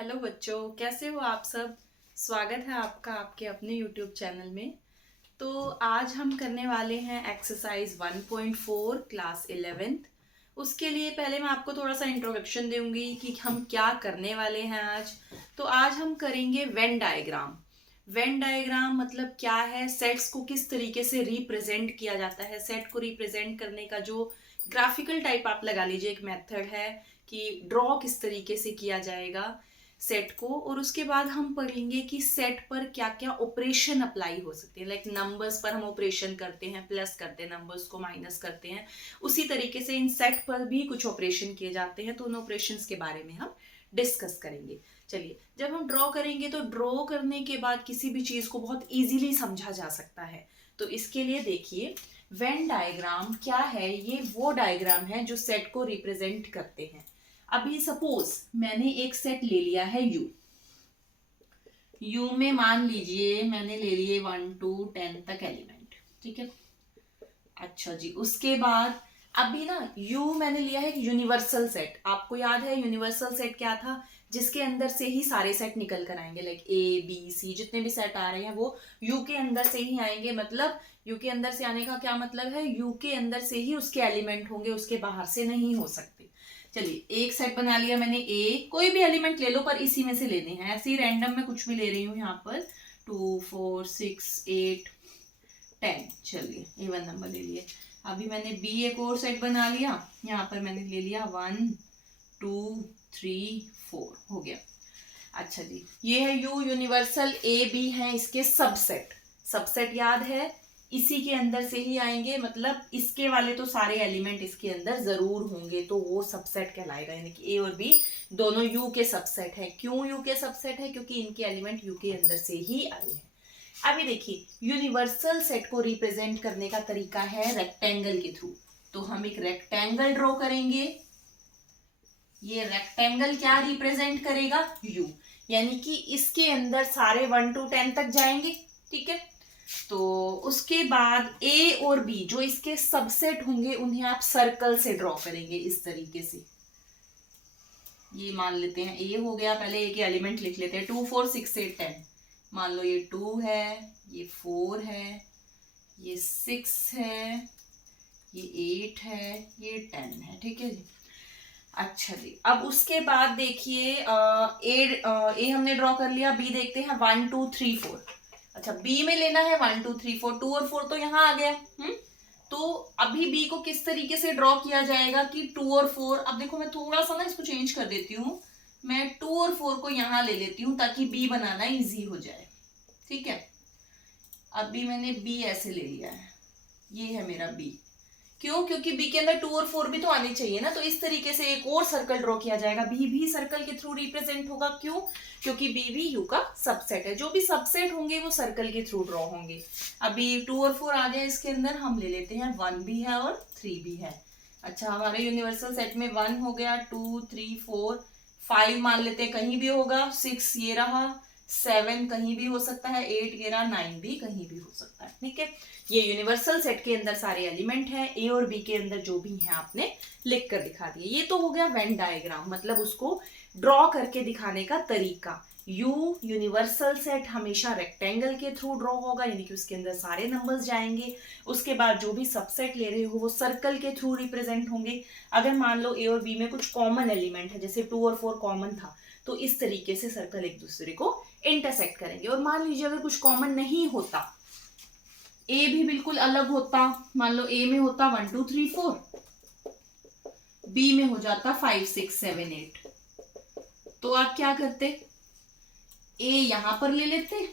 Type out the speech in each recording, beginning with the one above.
Hello बच्चों, कैसे हो आप सब। स्वागत है आपका आपके अपने यूट्यूब चैनल में। तो आज हम करने वाले हैं एक्सरसाइज 1.4 क्लास 11th। उसके लिए पहले मैं आपको थोड़ा सा इंट्रोडक्शन दूंगी कि हम क्या करने वाले हैं आज। तो आज हम करेंगे वेन डायग्राम। वेन डायग्राम मतलब क्या है, सेट्स को किस तरीके से रिप्रेजेंट किया जाता है। सेट को रिप्रेजेंट करने का जो ग्राफिकल टाइप आप लगा लीजिए एक मेथड है कि ड्रॉ किस तरीके से किया जाएगा सेट को। और उसके बाद हम पढ़ेंगे कि सेट पर क्या क्या ऑपरेशन अप्लाई हो सकते हैं। लाइक नंबर्स पर हम ऑपरेशन करते हैं, प्लस करते हैं, नंबर्स को माइनस करते हैं। उसी तरीके से इन सेट पर भी कुछ ऑपरेशन किए जाते हैं, तो उन ऑपरेशंस के बारे में हम डिस्कस करेंगे। चलिए, जब हम ड्रॉ करेंगे तो ड्रॉ करने के बाद किसी भी चीज को बहुत इजीली समझा जा सकता है। तो इसके लिए देखिए, वेन डायग्राम क्या है। ये वो डायग्राम है जो सेट को रिप्रेजेंट करते हैं। अभी सपोज मैंने एक सेट ले लिया है यू में मान लीजिए मैंने ले लिए 1 to 10 तक एलिमेंट, ठीक है। अच्छा जी, उसके बाद अभी ना यू मैंने लिया है यूनिवर्सल सेट। आपको याद है यूनिवर्सल सेट क्या था, जिसके अंदर से ही सारे सेट निकल कर आएंगे। लाइक ए बी सी जितने भी सेट आ रहे हैं वो यू के अंदर से ही आएंगे। मतलब यू के अंदर से आने का क्या मतलब है, यू के अंदर से ही उसके एलिमेंट होंगे, उसके बाहर से नहीं हो सकते। चलिए, एक सेट बना लिया मैंने ए, कोई भी एलिमेंट ले लो पर इसी में से लेने हैं। ऐसे ही रैंडम में कुछ भी ले रही हूँ यहाँ पर। 2 4 6 8 10। चलिए, A1 नंबर ले लिए। अभी मैंने बी एक और सेट बना लिया। यहाँ पर मैंने ले लिया 1 2 3 4 हो गया। अच्छा जी, ये है यू यूनिवर्सल। ए बी है इसके सबसेट। सबसेट याद है, इसी के अंदर से ही आएंगे। मतलब इसके वाले तो सारे एलिमेंट इसके अंदर जरूर होंगे, तो वो सबसेट कहलाएगा। यानी कि ए और बी दोनों यू के सबसेट है। क्यों यू के सबसेट है, क्योंकि इनके एलिमेंट यू के अंदर से ही आए हैं। अभी देखिए, यूनिवर्सल सेट को रिप्रेजेंट करने का तरीका है रेक्टेंगल के थ्रू। तो हम एक रेक्टेंगल ड्रॉ करेंगे। ये रेक्टेंगल क्या रिप्रेजेंट करेगा, यू। यानी कि इसके अंदर सारे 1 to 10 तक जाएंगे, ठीक है। तो उसके बाद ए और बी जो इसके सबसेट होंगे उन्हें आप सर्कल से ड्रॉ करेंगे इस तरीके से। ये मान लेते हैं ए हो गया। पहले ए के एलिमेंट लिख लेते हैं। 2 4 6 8 10। मान लो ये 2 है, ये 4 है, ये 6 है, ये 8 है, ये 10 है, ठीक है जी। अच्छा जी, अब उसके बाद देखिए ए हमने ड्रॉ कर लिया। बी देखते हैं 1 2 3 4। अच्छा, बी में लेना है 1 2 3 4। 2 और 4 तो यहाँ आ गया। तो अभी बी को किस तरीके से ड्रॉ किया जाएगा कि 2 और 4। अब देखो, मैं थोड़ा सा ना इसको चेंज कर देती हूँ। मैं 2 और 4 को यहाँ ले लेती हूँ ताकि बी बनाना इजी हो जाए, ठीक है। अभी मैंने बी ऐसे ले लिया है, ये है मेरा बी। क्यों, क्योंकि बी के अंदर 2 और 4 भी तो आने चाहिए ना। तो इस तरीके से एक और सर्कल ड्रॉ किया जाएगा। बी भी सर्कल के थ्रू रिप्रेजेंट होगा। क्यों, क्योंकि बी भी यू का सबसेट है। जो भी सबसेट होंगे वो सर्कल के थ्रू ड्रॉ होंगे। अभी 2 और 4 आ गया इसके अंदर। हम ले लेते हैं 1 भी है और 3 भी है। अच्छा, हमारे यूनिवर्सल सेट में 1 हो गया, 2 3 4 5 मान लेते हैं, कहीं भी होगा। 6 ये रहा, 7 कहीं भी हो सकता है, 8 ये रहा, 9 भी कहीं भी हो सकता है, ठीक है। ये यूनिवर्सल सेट के अंदर सारे एलिमेंट हैं। ए और बी के अंदर जो भी हैं आपने लिख कर दिखा दिए। ये तो हो गया वेन डायग्राम, मतलब उसको ड्रॉ करके दिखाने का तरीका। यू यूनिवर्सल सेट हमेशा रेक्टेंगल के थ्रू ड्रॉ होगा, यानी कि उसके अंदर सारे नंबर्स जाएंगे। उसके बाद जो भी सबसेट ले रहे हो वो सर्कल के थ्रू रिप्रेजेंट होंगे। अगर मान लो ए और बी में कुछ कॉमन एलिमेंट है, जैसे 2 और 4 कॉमन था, तो इस तरीके से सर्कल एक दूसरे को इंटरसेक्ट करेंगे। और मान लीजिए अगर कुछ कॉमन नहीं होता, ए भी बिल्कुल अलग होता, मान लो ए में होता 1 2 3 4, बी में हो जाता 5 6 7 8, तो आप क्या करते, ए यहां पर ले लेते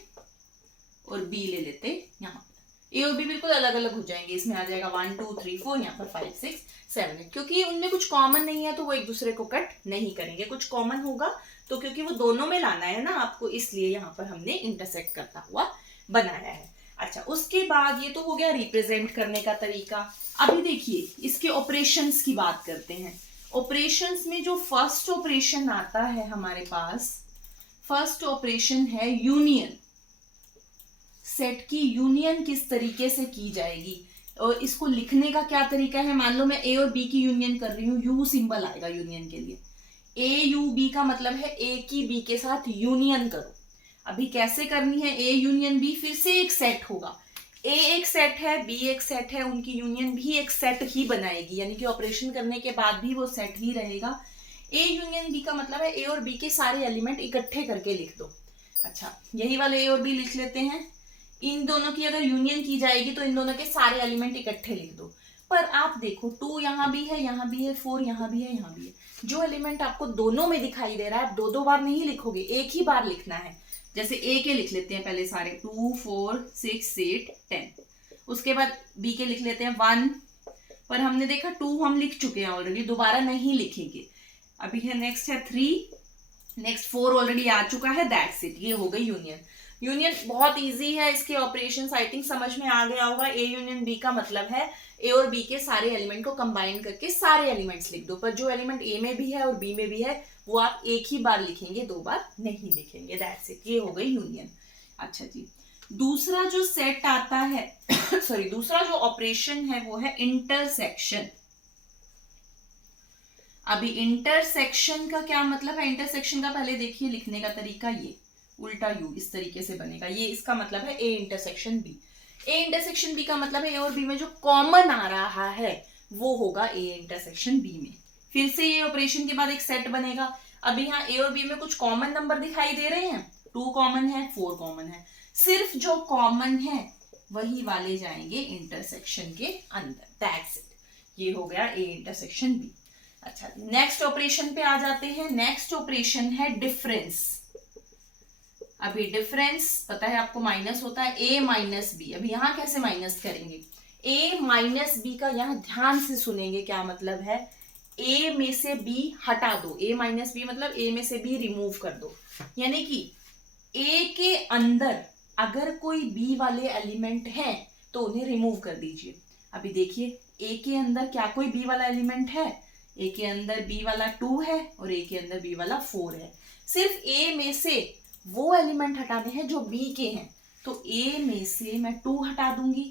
और बी ले लेते यहां पर। ए और बी बिल्कुल अलग अलग हो जाएंगे। इसमें आ जाएगा 1 2 3 4, यहाँ पर 5 6 7 8। क्योंकि उनमें कुछ कॉमन नहीं है तो वो एक दूसरे को कट नहीं करेंगे। कुछ कॉमन होगा तो क्योंकि वो दोनों में लाना है ना आपको, इसलिए यहाँ पर हमने इंटरसेक्ट करता हुआ बनाया है। अच्छा, उसके बाद ये तो हो गया रिप्रेजेंट करने का तरीका। अभी देखिए, इसके ऑपरेशंस की बात करते हैं। ऑपरेशंस में जो फर्स्ट ऑपरेशन आता है हमारे पास, फर्स्ट ऑपरेशन है यूनियन। सेट की यूनियन किस तरीके से की जाएगी और इसको लिखने का क्या तरीका है। मान लो मैं ए और बी की यूनियन कर रही हूँ, यू सिंबल आएगा यूनियन के लिए। ए यू बी का मतलब है ए की बी के साथ यूनियन करो। अभी कैसे करनी है ए यूनियन बी, फिर से एक सेट होगा, ए एक सेट है, बी एक सेट है, उनकी यूनियन भी एक सेट ही बनाएगी, यानी कि ऑपरेशन करने के बाद भी वो सेट ही रहेगा। ए यूनियन बी का मतलब है ए और बी के सारे एलिमेंट इकट्ठे करके लिख दो। अच्छा, यही वाले ए और बी लिख लेते हैं। इन दोनों की अगर यूनियन की जाएगी तो इन दोनों के सारे एलिमेंट इकट्ठे लिख दो। पर आप देखो 2 यहाँ भी है, यहाँ भी है, 4 यहाँ भी है, यहाँ भी है। जो एलिमेंट आपको दोनों में दिखाई दे रहा है, आप दो दो बार नहीं लिखोगे, एक ही बार लिखना है। जैसे ए के लिख लेते हैं पहले सारे, 2 4 6 8 10। उसके बाद बी के लिख लेते हैं 1, पर हमने देखा 2 हम लिख चुके हैं ऑलरेडी, दोबारा नहीं लिखेंगे। अभी है नेक्स्ट है 3, नेक्स्ट 4 ऑलरेडी आ चुका है, दैट्स इट, ये हो गई यूनियन। यूनियन बहुत इजी है, इसके ऑपरेशंस आई थिंक समझ में आ गया होगा। ए यूनियन बी का मतलब है ए और बी के सारे एलिमेंट को कंबाइन करके सारे एलिमेंट्स लिख दो, पर जो एलिमेंट ए में भी है और बी में भी है वो आप एक ही बार लिखेंगे, दो बार नहीं लिखेंगे, दैट्स इट, ये हो गई यूनियन। अच्छा जी, दूसरा जो सेट आता है सॉरी दूसरा जो ऑपरेशन है वो है इंटरसेक्शन। अभी इंटरसेक्शन का क्या मतलब है? इंटरसेक्शन का पहले देखिए लिखने का तरीका, ये उल्टा यू इस तरीके से बनेगा, ये इसका मतलब है A intersection B. A intersection B का मतलब है ए और बी में जो कॉमन आ रहा है वो होगा ए इंटरसेक्शन बी में। फिर से ये ऑपरेशन के बाद एक सेट बनेगा। अभी यहाँ ए और बी में कुछ कॉमन नंबर दिखाई दे रहे हैं, 2 कॉमन है, 4 कॉमन है, सिर्फ जो कॉमन है वही वाले जाएंगे इंटरसेक्शन के अंदर, दैट्स इट, ये हो गया ए इंटरसेक्शन बी। अच्छा, नेक्स्ट ऑपरेशन पे आ जाते हैं। नेक्स्ट ऑपरेशन है डिफरेंस। अभी डिफरेंस पता है आपको माइनस होता है, ए माइनस बी। अभी यहां कैसे माइनस करेंगे? ए माइनस बी का यहां ध्यान से सुनेंगे क्या मतलब है, ए में से बी हटा दो, ए माइनस बी मतलब ए में से बी रिमूव कर दो, यानी कि ए के अंदर अगर कोई बी वाले एलिमेंट हैं तो उन्हें रिमूव कर दीजिए। अभी देखिए ए के अंदर क्या कोई बी वाला एलिमेंट है? ए के अंदर बी वाला 2 है और ए के अंदर बी वाला 4 है। सिर्फ ए में से वो एलिमेंट हटाने हैं जो बी के हैं, तो ए में से मैं 2 हटा दूंगी,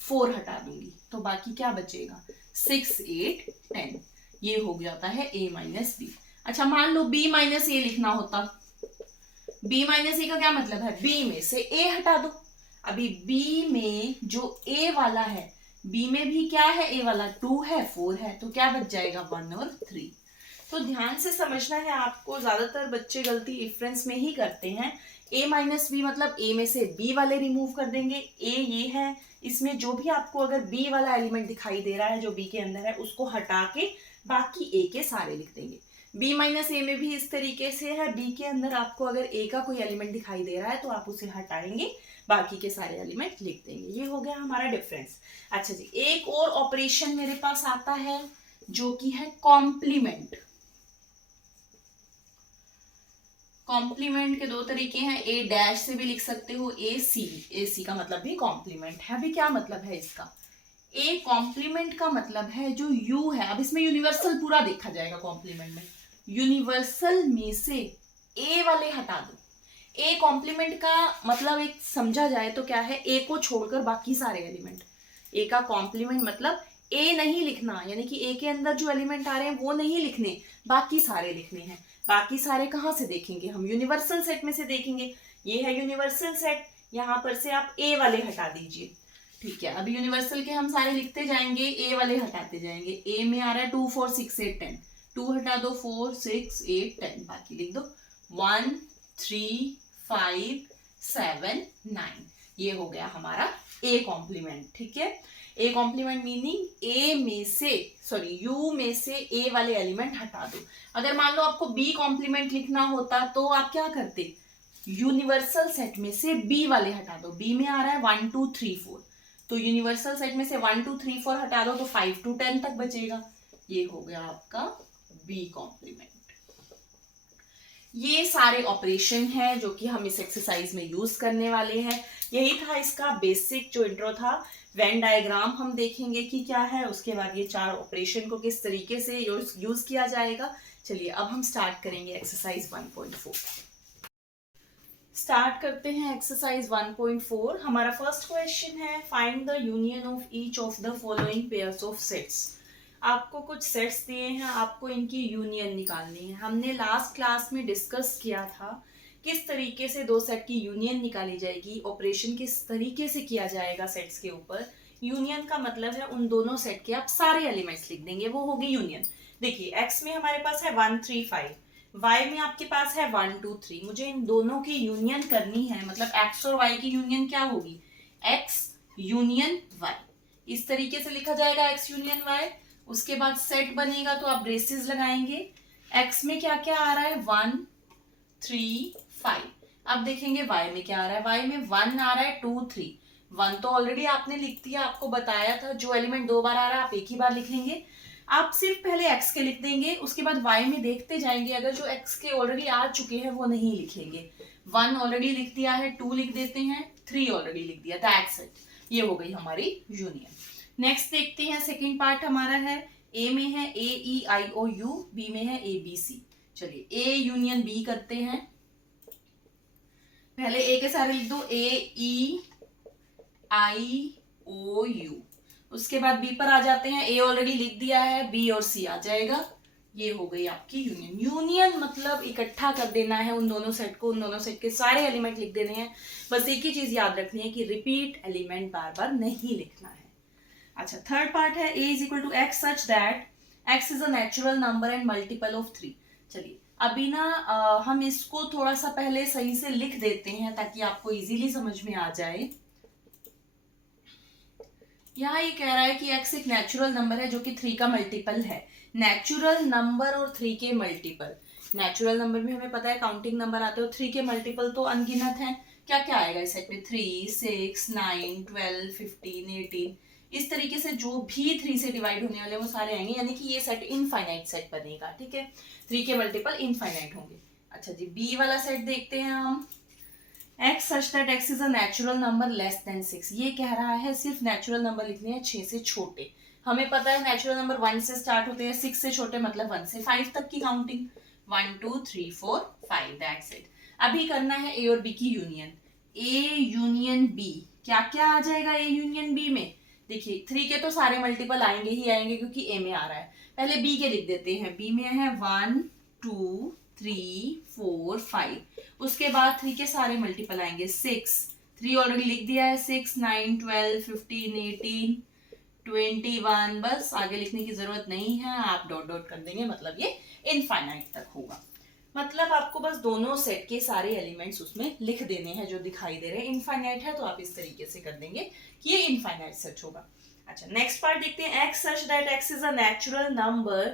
4 हटा दूंगी, तो बाकी क्या बचेगा? 6 8 10, ये हो जाता है ए माइनस बी। अच्छा, मान लो बी माइनस ए लिखना होता, बी माइनस ए का क्या मतलब है? बी में से ए हटा दो। अभी बी में जो ए वाला है, बी में भी क्या है? ए वाला 2 है, 4 है, तो क्या बच जाएगा? 1 और 3। तो ध्यान से समझना है आपको, ज्यादातर बच्चे गलती डिफरेंस में ही करते हैं। ए माइनस बी मतलब ए में से बी वाले रिमूव कर देंगे, ए ये है, इसमें जो भी आपको अगर बी वाला एलिमेंट दिखाई दे रहा है जो बी के अंदर है उसको हटा के बाकी ए के सारे लिख देंगे। बी माइनस ए में भी इस तरीके से है, बी के अंदर आपको अगर ए का कोई एलिमेंट दिखाई दे रहा है तो आप उसे हटाएंगे, बाकी के सारे एलिमेंट लिख देंगे। ये हो गया हमारा डिफरेंस। अच्छा जी, एक और ऑपरेशन मेरे पास आता है जो कि है कॉम्प्लीमेंट। कॉम्प्लीमेंट के 2 तरीके हैं, ए डैश से भी लिख सकते हो, ए सी का मतलब भी कॉम्प्लीमेंट है। अभी क्या मतलब है इसका? ए कॉम्प्लीमेंट का मतलब है जो यू है, अब इसमें यूनिवर्सल पूरा देखा जाएगा कॉम्प्लीमेंट में, यूनिवर्सल में से ए वाले हटा दो। ए कॉम्प्लीमेंट का मतलब एक समझा जाए तो क्या है? ए को छोड़कर बाकी सारे एलिमेंट। ए का कॉम्प्लीमेंट मतलब ए नहीं लिखना, यानी कि ए के अंदर जो एलिमेंट आ रहे हैं वो नहीं लिखने, बाकी सारे लिखने हैं। बाकी सारे कहाँ से देखेंगे हम? यूनिवर्सल सेट में से देखेंगे। ये है यूनिवर्सल सेट, यहाँ पर से आप ए वाले हटा दीजिए, ठीक है। अभी यूनिवर्सल के हम सारे लिखते जाएंगे, ए वाले हटाते जाएंगे। ए में आ रहा है 2 4 6 8 10, 2 हटा दो, 4 6 8 10, बाकी लिख दो 1 3 5 7 9, ये हो गया हमारा ए कॉम्प्लीमेंट, ठीक है। ए कॉम्प्लीमेंट मीनिंग ए में से यू में से ए वाले एलिमेंट हटा दो। अगर मान लो आपको बी कॉम्प्लीमेंट लिखना होता तो आप क्या करते? यूनिवर्सल सेट में से बी वाले हटा दो। बी में आ रहा है 1 2 3 4, तो यूनिवर्सल सेट में से 1 2 3 4 हटा दो तो 5 to 10 तक बचेगा। ये हो गया आपका बी कॉम्प्लीमेंट। ये सारे ऑपरेशन हैं जो कि हम इस एक्सरसाइज में यूज करने वाले हैं। यही था इसका बेसिक जो इंट्रो था। वेन डायग्राम हम देखेंगे कि क्या है, उसके बाद ये 4 ऑपरेशन को किस तरीके से यूज किया जाएगा। चलिए अब हम स्टार्ट करेंगे एक्सरसाइज 1.4। स्टार्ट करते हैं एक्सरसाइज 1.4। हमारा फर्स्ट क्वेश्चन है, find the union of each of the following pairs of sets. आपको कुछ सेट्स दिए हैं, आपको इनकी यूनियन निकालनी है। हमने लास्ट क्लास में डिस्कस किया था किस तरीके से दो सेट की यूनियन निकाली जाएगी, ऑपरेशन किस तरीके से किया जाएगा सेट्स के ऊपर। यूनियन का मतलब है उन दोनों सेट के आप सारे एलिमेंट्स लिख देंगे, वो होगी यूनियन। देखिए x में हमारे पास है 1 3 5, y में आपके पास है 1 2 3। मुझे इन दोनों की यूनियन करनी है, मतलब x और y की यूनियन क्या होगी, x यूनियन y। इस तरीके से लिखा जाएगा x यूनियन y। उसके बाद सेट बनेगा तो आप ब्रेसेस लगाएंगे। x में क्या क्या आ रहा है, 1 3 5। अब देखेंगे y में क्या आ रहा है, y में 1 आ रहा है, 2 3। 1 तो ऑलरेडी आपने लिख दिया, आपको बताया था जो एलिमेंट दो बार आ रहा है आप एक ही बार लिखेंगे। आप सिर्फ पहले x के लिख देंगे, उसके बाद y में देखते जाएंगे, अगर जो x के ऑलरेडी आ चुके हैं वो नहीं लिखेंगे। 1 ऑलरेडी लिख दिया है, 2 लिख देते हैं, 3 ऑलरेडी लिख दिया, दैट्स इट। ये हो गई हमारी यूनियन। नेक्स्ट देखते हैं, सेकेंड पार्ट हमारा है, ए में है AEIOU, बी में है ABC। चलिए ए यूनियन बी करते हैं। पहले ए के सारे लिख दो, AEIOU। उसके बाद बी पर आ जाते हैं, ए ऑलरेडी लिख दिया है, बी और सी आ जाएगा। ये हो गई आपकी यूनियन। यूनियन मतलब इकट्ठा कर देना है उन दोनों सेट को, उन दोनों सेट के सारे एलिमेंट लिख देने हैं। बस एक ही चीज याद रखनी है कि रिपीट एलिमेंट बार बार नहीं लिखना है। अच्छा, थर्ड पार्ट है, a is equal to x such that x is a natural number and multiple of 3। चलिए अभी ना हम इसको थोड़ा सा पहले सही से लिख देते हैं ताकि आपको इजीली समझ में आ जाए। यहाँ ये कह रहा है कि x एक नेचुरल नंबर है जो कि 3 का मल्टीपल है। नेचुरल नंबर और 3 के मल्टीपल, नेचुरल नंबर में हमें पता है काउंटिंग नंबर आते हैं, 3 के मल्टीपल तो अनगिनत हैं। क्या क्या आएगा इस सेट में, 3 6 9 12 15 18। इस तरीके से जो भी 3 से डिवाइड होने वाले वो सारे आएंगे, यानी कि ये सेट इनफाइनाइट सेट बनेगा। ठीक है, 3 के मल्टीपल इनफाइनाइट होंगे। अच्छा जी, बी वाला सेट देखते हैं हम, x such that x is a natural number less than 6। ये कह रहा है सिर्फ नेचुरल नंबर लिखने हैं 6 से छोटे। हमें पता है नेचुरल नंबर 1 से स्टार्ट होते हैं, 6 से छोटे मतलब 1 से 5 तक की काउंटिंग, 1 2 3 4 5, दैट्स इट। अभी करना है a और b की यूनियन, a यूनियन b। क्या क्या आ जाएगा a यूनियन b में, देखिए 3 के तो सारे मल्टीपल आएंगे ही आएंगे क्योंकि a में आ रहा है। पहले b के लिख देते हैं, b में है 1 2 3 4 5। उसके बाद 3 के सारे मल्टीपल आएंगे, 6, 3 ऑलरेडी लिख दिया है, 6 9 12 15 18 21। बस आगे लिखने की जरूरत नहीं है, आप डॉट डॉट कर देंगे, मतलब ये इनफाइनाइट तक होगा। मतलब आपको बस दोनों सेट के सारे एलिमेंट्स उसमें लिख देने हैं जो दिखाई दे रहे हैं। इनफाइनाइट है तो आप इस तरीके से कर देंगे कि ये इनफाइनाइट सेट होगा। अच्छा, नेक्स्ट पार्ट देखते हैं, x such that x is a natural number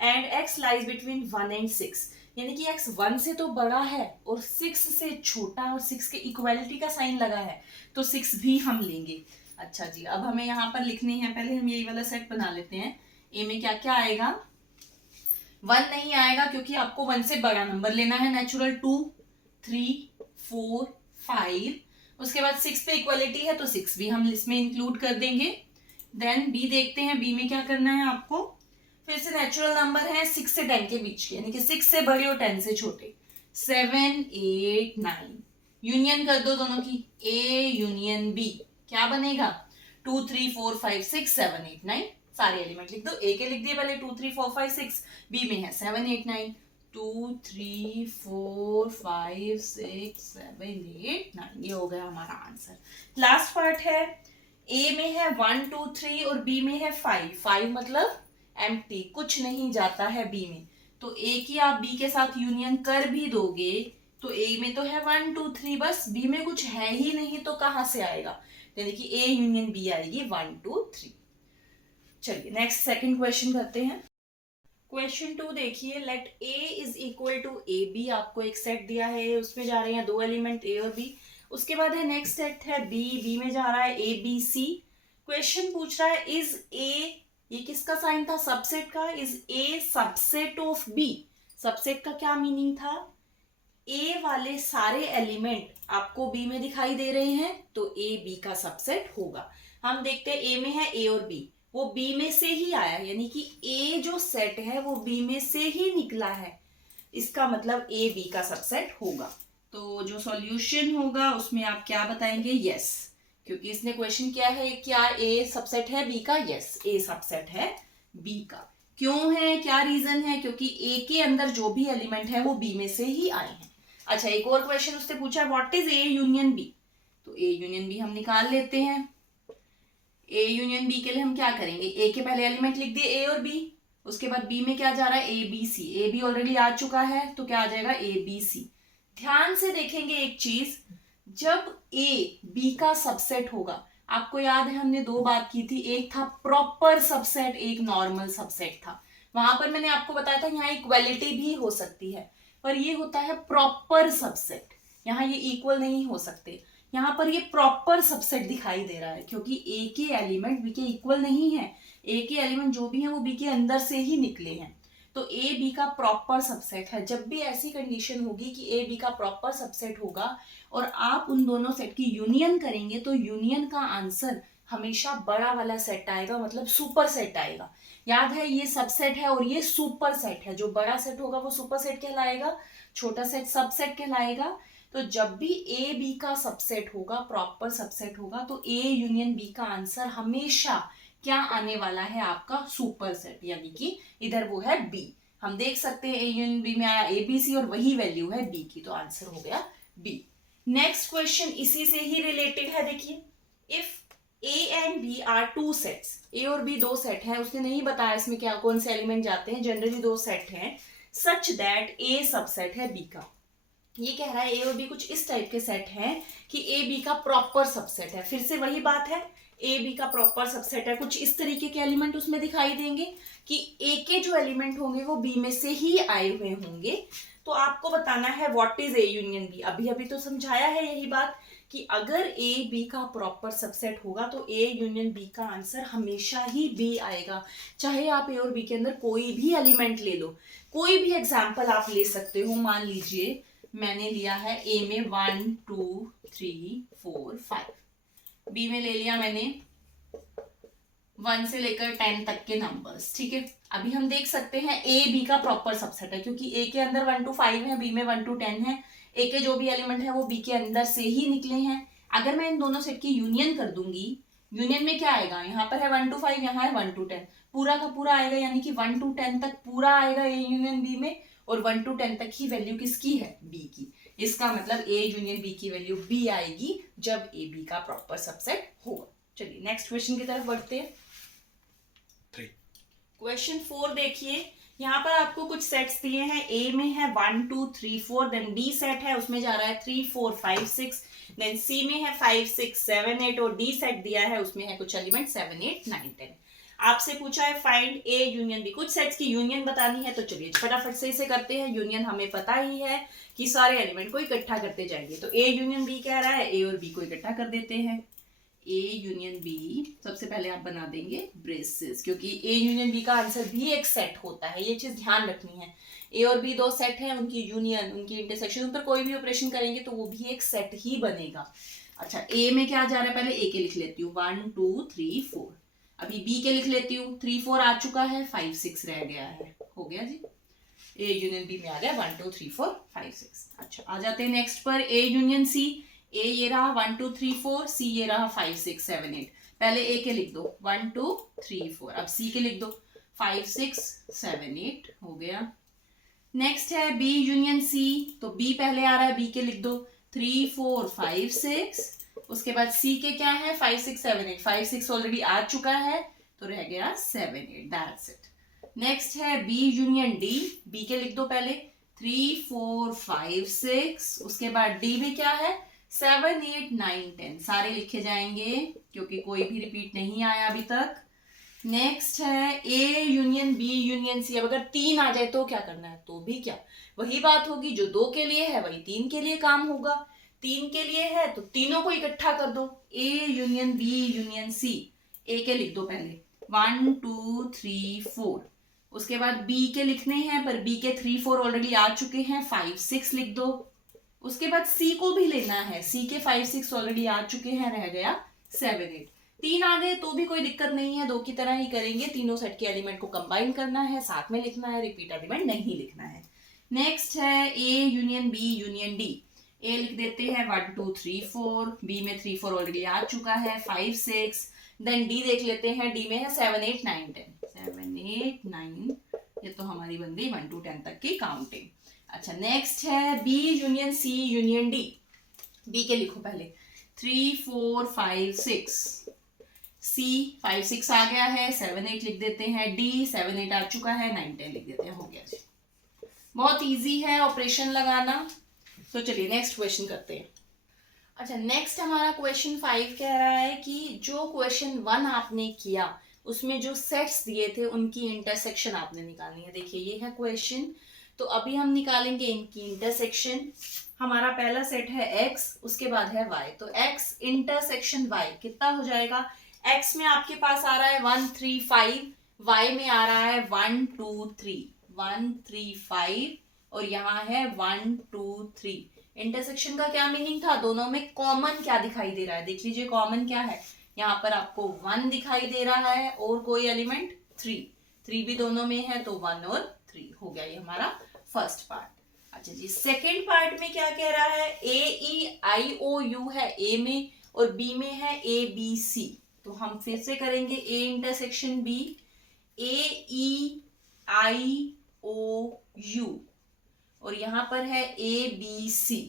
and x lies between 1 and 6। यानी कि x 1 से तो बड़ा है और 6 से छोटा और 6 के इक्वालिटी का साइन लगा है, तो 6 भी हम लेंगे। अच्छा जी, अब हमें यहाँ पर लिखने हैं, पहले हम यही वाला सेट बना लेते हैं। ए में क्या क्या आएगा, 1 नहीं आएगा क्योंकि आपको 1 से बड़ा नंबर लेना है, नेचुरल 2 3 4 5। उसके बाद 6 पे इक्वालिटी है तो 6 भी हम इसमें इंक्लूड कर देंगे। देन बी देखते हैं, बी में क्या करना है आपको, फिर से नेचुरल नंबर है 6 से 10 के बीच के, यानी कि 6 से बड़े और 10 से छोटे, 7 8 9। यूनियन कर दो दोनों की, ए यूनियन बी क्या बनेगा, 2 3 4 5 6 7 8 9। सारे एलिमेंट लिख दो, ए के लिख दिए पहले 2 3 4 5 6, बी में है 7 8 9, 2 3 4 5 6 7 8 9। ये हो गया हमारा आंसर। लास्ट पार्ट है, ए में है 1 2 3 और बी में है 5। 5 मतलब एम्प्टी, कुछ नहीं जाता है बी में, तो ए की आप बी के साथ यूनियन कर भी दोगे तो ए में तो है 1 2 3, बस बी में कुछ है ही नहीं तो कहां से आएगा, यानी कि ए यूनियन बी आएगी 1 2 3। चलिए नेक्स्ट सेकंड क्वेश्चन करते हैं। क्वेश्चन 2 देखिए, let A is equal to A B. आपको एक सेट दिया है, उसमें जा रहे हैं दो एलिमेंट ए और बी। उसके बाद है नेक्स्ट सेट है बी, बी में जा रहा है ए बी सी। क्वेश्चन पूछ रहा है इज ए, ये किसका साइन था, सबसेट का, is A subset of B. Subset का क्या मीनिंग था, ए वाले सारे एलिमेंट आपको बी में दिखाई दे रहे हैं तो ए बी का सबसेट होगा। हम देखते हैं ए में है ए और बी, वो बी में से ही आया, यानी कि ए जो सेट है वो बी में से ही निकला है, इसका मतलब ए बी का सबसेट होगा। तो जो सॉल्यूशन होगा उसमें आप क्या बताएंगे, यस, क्योंकि इसने क्वेश्चन किया है क्या ए सबसेट है बी का, यस ए सबसेट है बी का। क्यों है, क्या रीजन है? क्योंकि ए के अंदर जो भी एलिमेंट है वो बी में से ही आए हैं। अच्छा, एक और क्वेश्चन उसने पूछा, what is A union B? तो ए यूनियन बी हम निकाल लेते हैं। ए यूनियन बी के लिए हम क्या करेंगे, ए के पहले एलिमेंट लिख दिए ए और बी, उसके बाद बी में क्या जा रहा है, A B C. A B already आ चुका है तो क्या आ जाएगा, ए बी सी। ध्यान से देखेंगे एक चीज, जब ए बी का सबसेट होगा, आपको याद है हमने दो बात की थी, एक था प्रॉपर सबसेट, एक नॉर्मल सबसेट था। वहां पर मैंने आपको बताया था यहाँ इक्वालिटी भी हो सकती है, पर ये होता है प्रॉपर सबसेट, यहाँ ये इक्वल नहीं हो सकते। यहाँ पर ये प्रॉपर सबसेट दिखाई दे रहा है क्योंकि ए के एलिमेंट बी के इक्वल नहीं है, ए के एलिमेंट जो भी है वो बी के अंदर से ही निकले हैं, तो ए बी का प्रॉपर सबसेट है। जब भी ऐसी कंडीशन होगी कि ए बी का प्रॉपर सबसेट होगा और आप उन दोनों सेट की यूनियन करेंगे तो यूनियन का आंसर हमेशा बड़ा वाला सेट आएगा, मतलब सुपर सेट आएगा। याद है ये सबसेट है और ये सुपर सेट है, जो बड़ा सेट होगा वो सुपर सेट कहलाएगा, छोटा सेट सबसेट कहलाएगा। तो जब भी ए बी का सबसेट होगा, प्रॉपर सबसेट होगा, तो ए यूनियन बी का आंसर हमेशा क्या आने वाला है, आपका सुपर सेट, यानी कि इधर वो है बी। हम देख सकते हैं ए यूनियन बी में आया ए बी सी और वही वैल्यू है बी की, तो आंसर हो गया बी। नेक्स्ट क्वेश्चन इसी से ही रिलेटेड है, देखिए, if A and B are two sets, A और बी दो सेट है, उसने नहीं बताया इसमें क्या कौन से एलिमेंट जाते हैं, जनरली दो सेट हैं, सच दैट ए सबसेट है बी का। ये कह रहा है ए और बी कुछ इस टाइप के सेट हैं कि ए बी का प्रॉपर सबसेट है। फिर से वही बात है, ए बी का प्रॉपर सबसेट है, कुछ इस तरीके के एलिमेंट उसमें दिखाई देंगे कि ए के जो एलिमेंट होंगे वो बी में से ही आए हुए होंगे। तो आपको बताना है what is A union B. अभी अभी तो समझाया है यही बात कि अगर ए बी का प्रॉपर सबसेट होगा तो ए यूनियन बी का आंसर हमेशा ही बी आएगा, चाहे आप ए और बी के अंदर कोई भी एलिमेंट ले लो। कोई भी एग्जाम्पल आप ले सकते हो, मान लीजिए मैंने लिया है ए में 1 2 3 4 5, बी में ले लिया मैंने 1 से लेकर 10 तक के नंबर्स, ठीक है। अभी हम देख सकते हैं ए बी का प्रॉपर सबसेट है क्योंकि ए के अंदर 1 to 5 है, बी में 1 to 10 है, ए के जो भी एलिमेंट है वो बी के अंदर से ही निकले हैं। अगर मैं इन दोनों सेट की यूनियन कर दूंगी, यूनियन में क्या आएगा, यहाँ पर है 1 to 5, यहाँ है 1 to 10, पूरा का पूरा आएगा, यानी कि 1 to 10 तक पूरा आएगा ए यूनियन बी में, और 1 to 10 तक ही वैल्यू किसकी है, बी की। इसका मतलब ए यूनियन बी की वैल्यू बी आएगी जब ए बी का प्रॉपर सबसेट होगा। चलिए नेक्स्ट क्वेश्चन की तरफ बढ़ते हैं। क्वेश्चन 4 देखिए, यहाँ पर आपको कुछ सेट्स दिए हैं, ए में है 1 2 3 4, देन बी सेट है उसमें जा रहा है 3 4 5 6, देन सी में है 5 6 7 8, और डी सेट दिया है उसमें है कुछ एलिमेंट 7 8 9 10। आपसे पूछा है फाइंड ए यूनियन बी, कुछ सेट्स की यूनियन बतानी है, तो चलिए फटाफट से इसे करते हैं। यूनियन हमें पता ही है कि सारे एलिमेंट को इकट्ठा करते जाएंगे, तो ए यूनियन बी कह रहा है, ए और बी को इकट्ठा कर देते हैं। ए यूनियन बी, सबसे पहले आप बना देंगे ब्रेसेस, क्योंकि ए यूनियन बी का आंसर भी एक सेट होता है, ये चीज ध्यान रखनी है। ए और बी दो सेट है, उनकी यूनियन, उनकी इंटरसेक्शन, उन पर कोई भी ऑपरेशन करेंगे तो वो भी एक सेट ही बनेगा। अच्छा, ए में क्या जा रहा है, पहले ए के लिख लेती हूँ 1 2 3 4, अभी बी के लिख लेती हूँ 3 4 आ चुका है, 5 6 रह गया है, हो गया जी। ए यूनियन बी में आ गया 1 2 3 4 5 6। अच्छा, आ जाते हैं नेक्स्ट पर, ए यूनियन सी। ए ये रहा 1 2 3 4, सी ये रहा 5 6 7 8, पहले ए के लिख दो 1 2 3 4, अब सी के लिख दो 5 6 7 8, हो गया। नेक्स्ट है बी यूनियन सी, तो बी पहले आ रहा है, बी के लिख दो 3 4 5 6, उसके बाद सी के क्या है 5 6 7 8, 5 6 ऑलरेडी आ चुका है तो रह गया 7 8, दैट्स इट। नेक्स्ट है बी यूनियन डी, बी के लिख दो पहले 3 4 5 6, उसके बाद डी में क्या है 7 8 9 10, सारे लिखे जाएंगे क्योंकि कोई भी रिपीट नहीं आया अभी तक। नेक्स्ट है A union B union C, अब अगर 3 आ जाए तो क्या करना है, तो भी क्या वही बात होगी, जो 2 के लिए है वही 3 के लिए काम होगा। 3 के लिए है तो तीनों को इकट्ठा कर दो, A union B union C, A के लिख दो पहले 1 2 3 4, उसके बाद बी के लिखने हैं पर बी के 3 4 ऑलरेडी आ चुके हैं, 5 6 लिख दो। उसके बाद सी को भी लेना है, सी के 5 6 ऑलरेडी आ चुके हैं, रह गया 7 8। 3 आ गए तो भी कोई दिक्कत नहीं है, 2 की तरह ही करेंगे, तीनों सेट के एलिमेंट को कंबाइन करना है, साथ में लिखना है, रिपीट एलिमेंट नहीं लिखना है। नेक्स्ट है A union B union D, A लिख देते हैं 1 2 3 4, बी में 3 4 ऑलरेडी आ चुका है, 5 6, देन डी देख लेते हैं, डी में है 7 8 9 10, 7 8 9, ये तो हमारी बन गई 1 to 10 तक की काउंटिंग। अच्छा नेक्स्ट है B union C union D. B के लिखो पहले 3 4 5 6, सी 5 6 आ गया है, 7 8 लिख देते हैं, डी 7 8 आ चुका है, 9 10 लिख देते हैं, हो गया जी। बहुत इजी है ऑपरेशन लगाना। तो चलिए नेक्स्ट क्वेश्चन करते हैं। अच्छा नेक्स्ट हमारा क्वेश्चन 5 कह रहा है कि जो क्वेश्चन 1 आपने किया उसमें जो सेट्स दिए थे उनकी इंटरसेक्शन आपने निकालनी है। देखिए ये है क्वेश्चन, तो अभी हम निकालेंगे इनकी इंटरसेक्शन। हमारा पहला सेट है x, उसके बाद है y, तो x इंटरसेक्शन y कितना हो जाएगा। x में आपके पास आ रहा है 1 3 5, y में आ रहा है 1 2 3, 1 3 5 और यहाँ है 1 2 3। इंटरसेक्शन का क्या मीनिंग था, दोनों में कॉमन क्या दिखाई दे रहा है, देख लीजिए कॉमन क्या है। यहाँ पर आपको 1 दिखाई दे रहा है और कोई एलिमेंट 3 भी दोनों में है, तो 1 और 3 हो गया ये हमारा फर्स्ट पार्ट। अच्छा जी सेकेंड पार्ट में क्या कह रहा है, ए ई आई ओ यू है ए में और बी में है ए बी सी। तो हम फिर से करेंगे A intersection B, A E I O U और यहाँ पर है ए बी सी।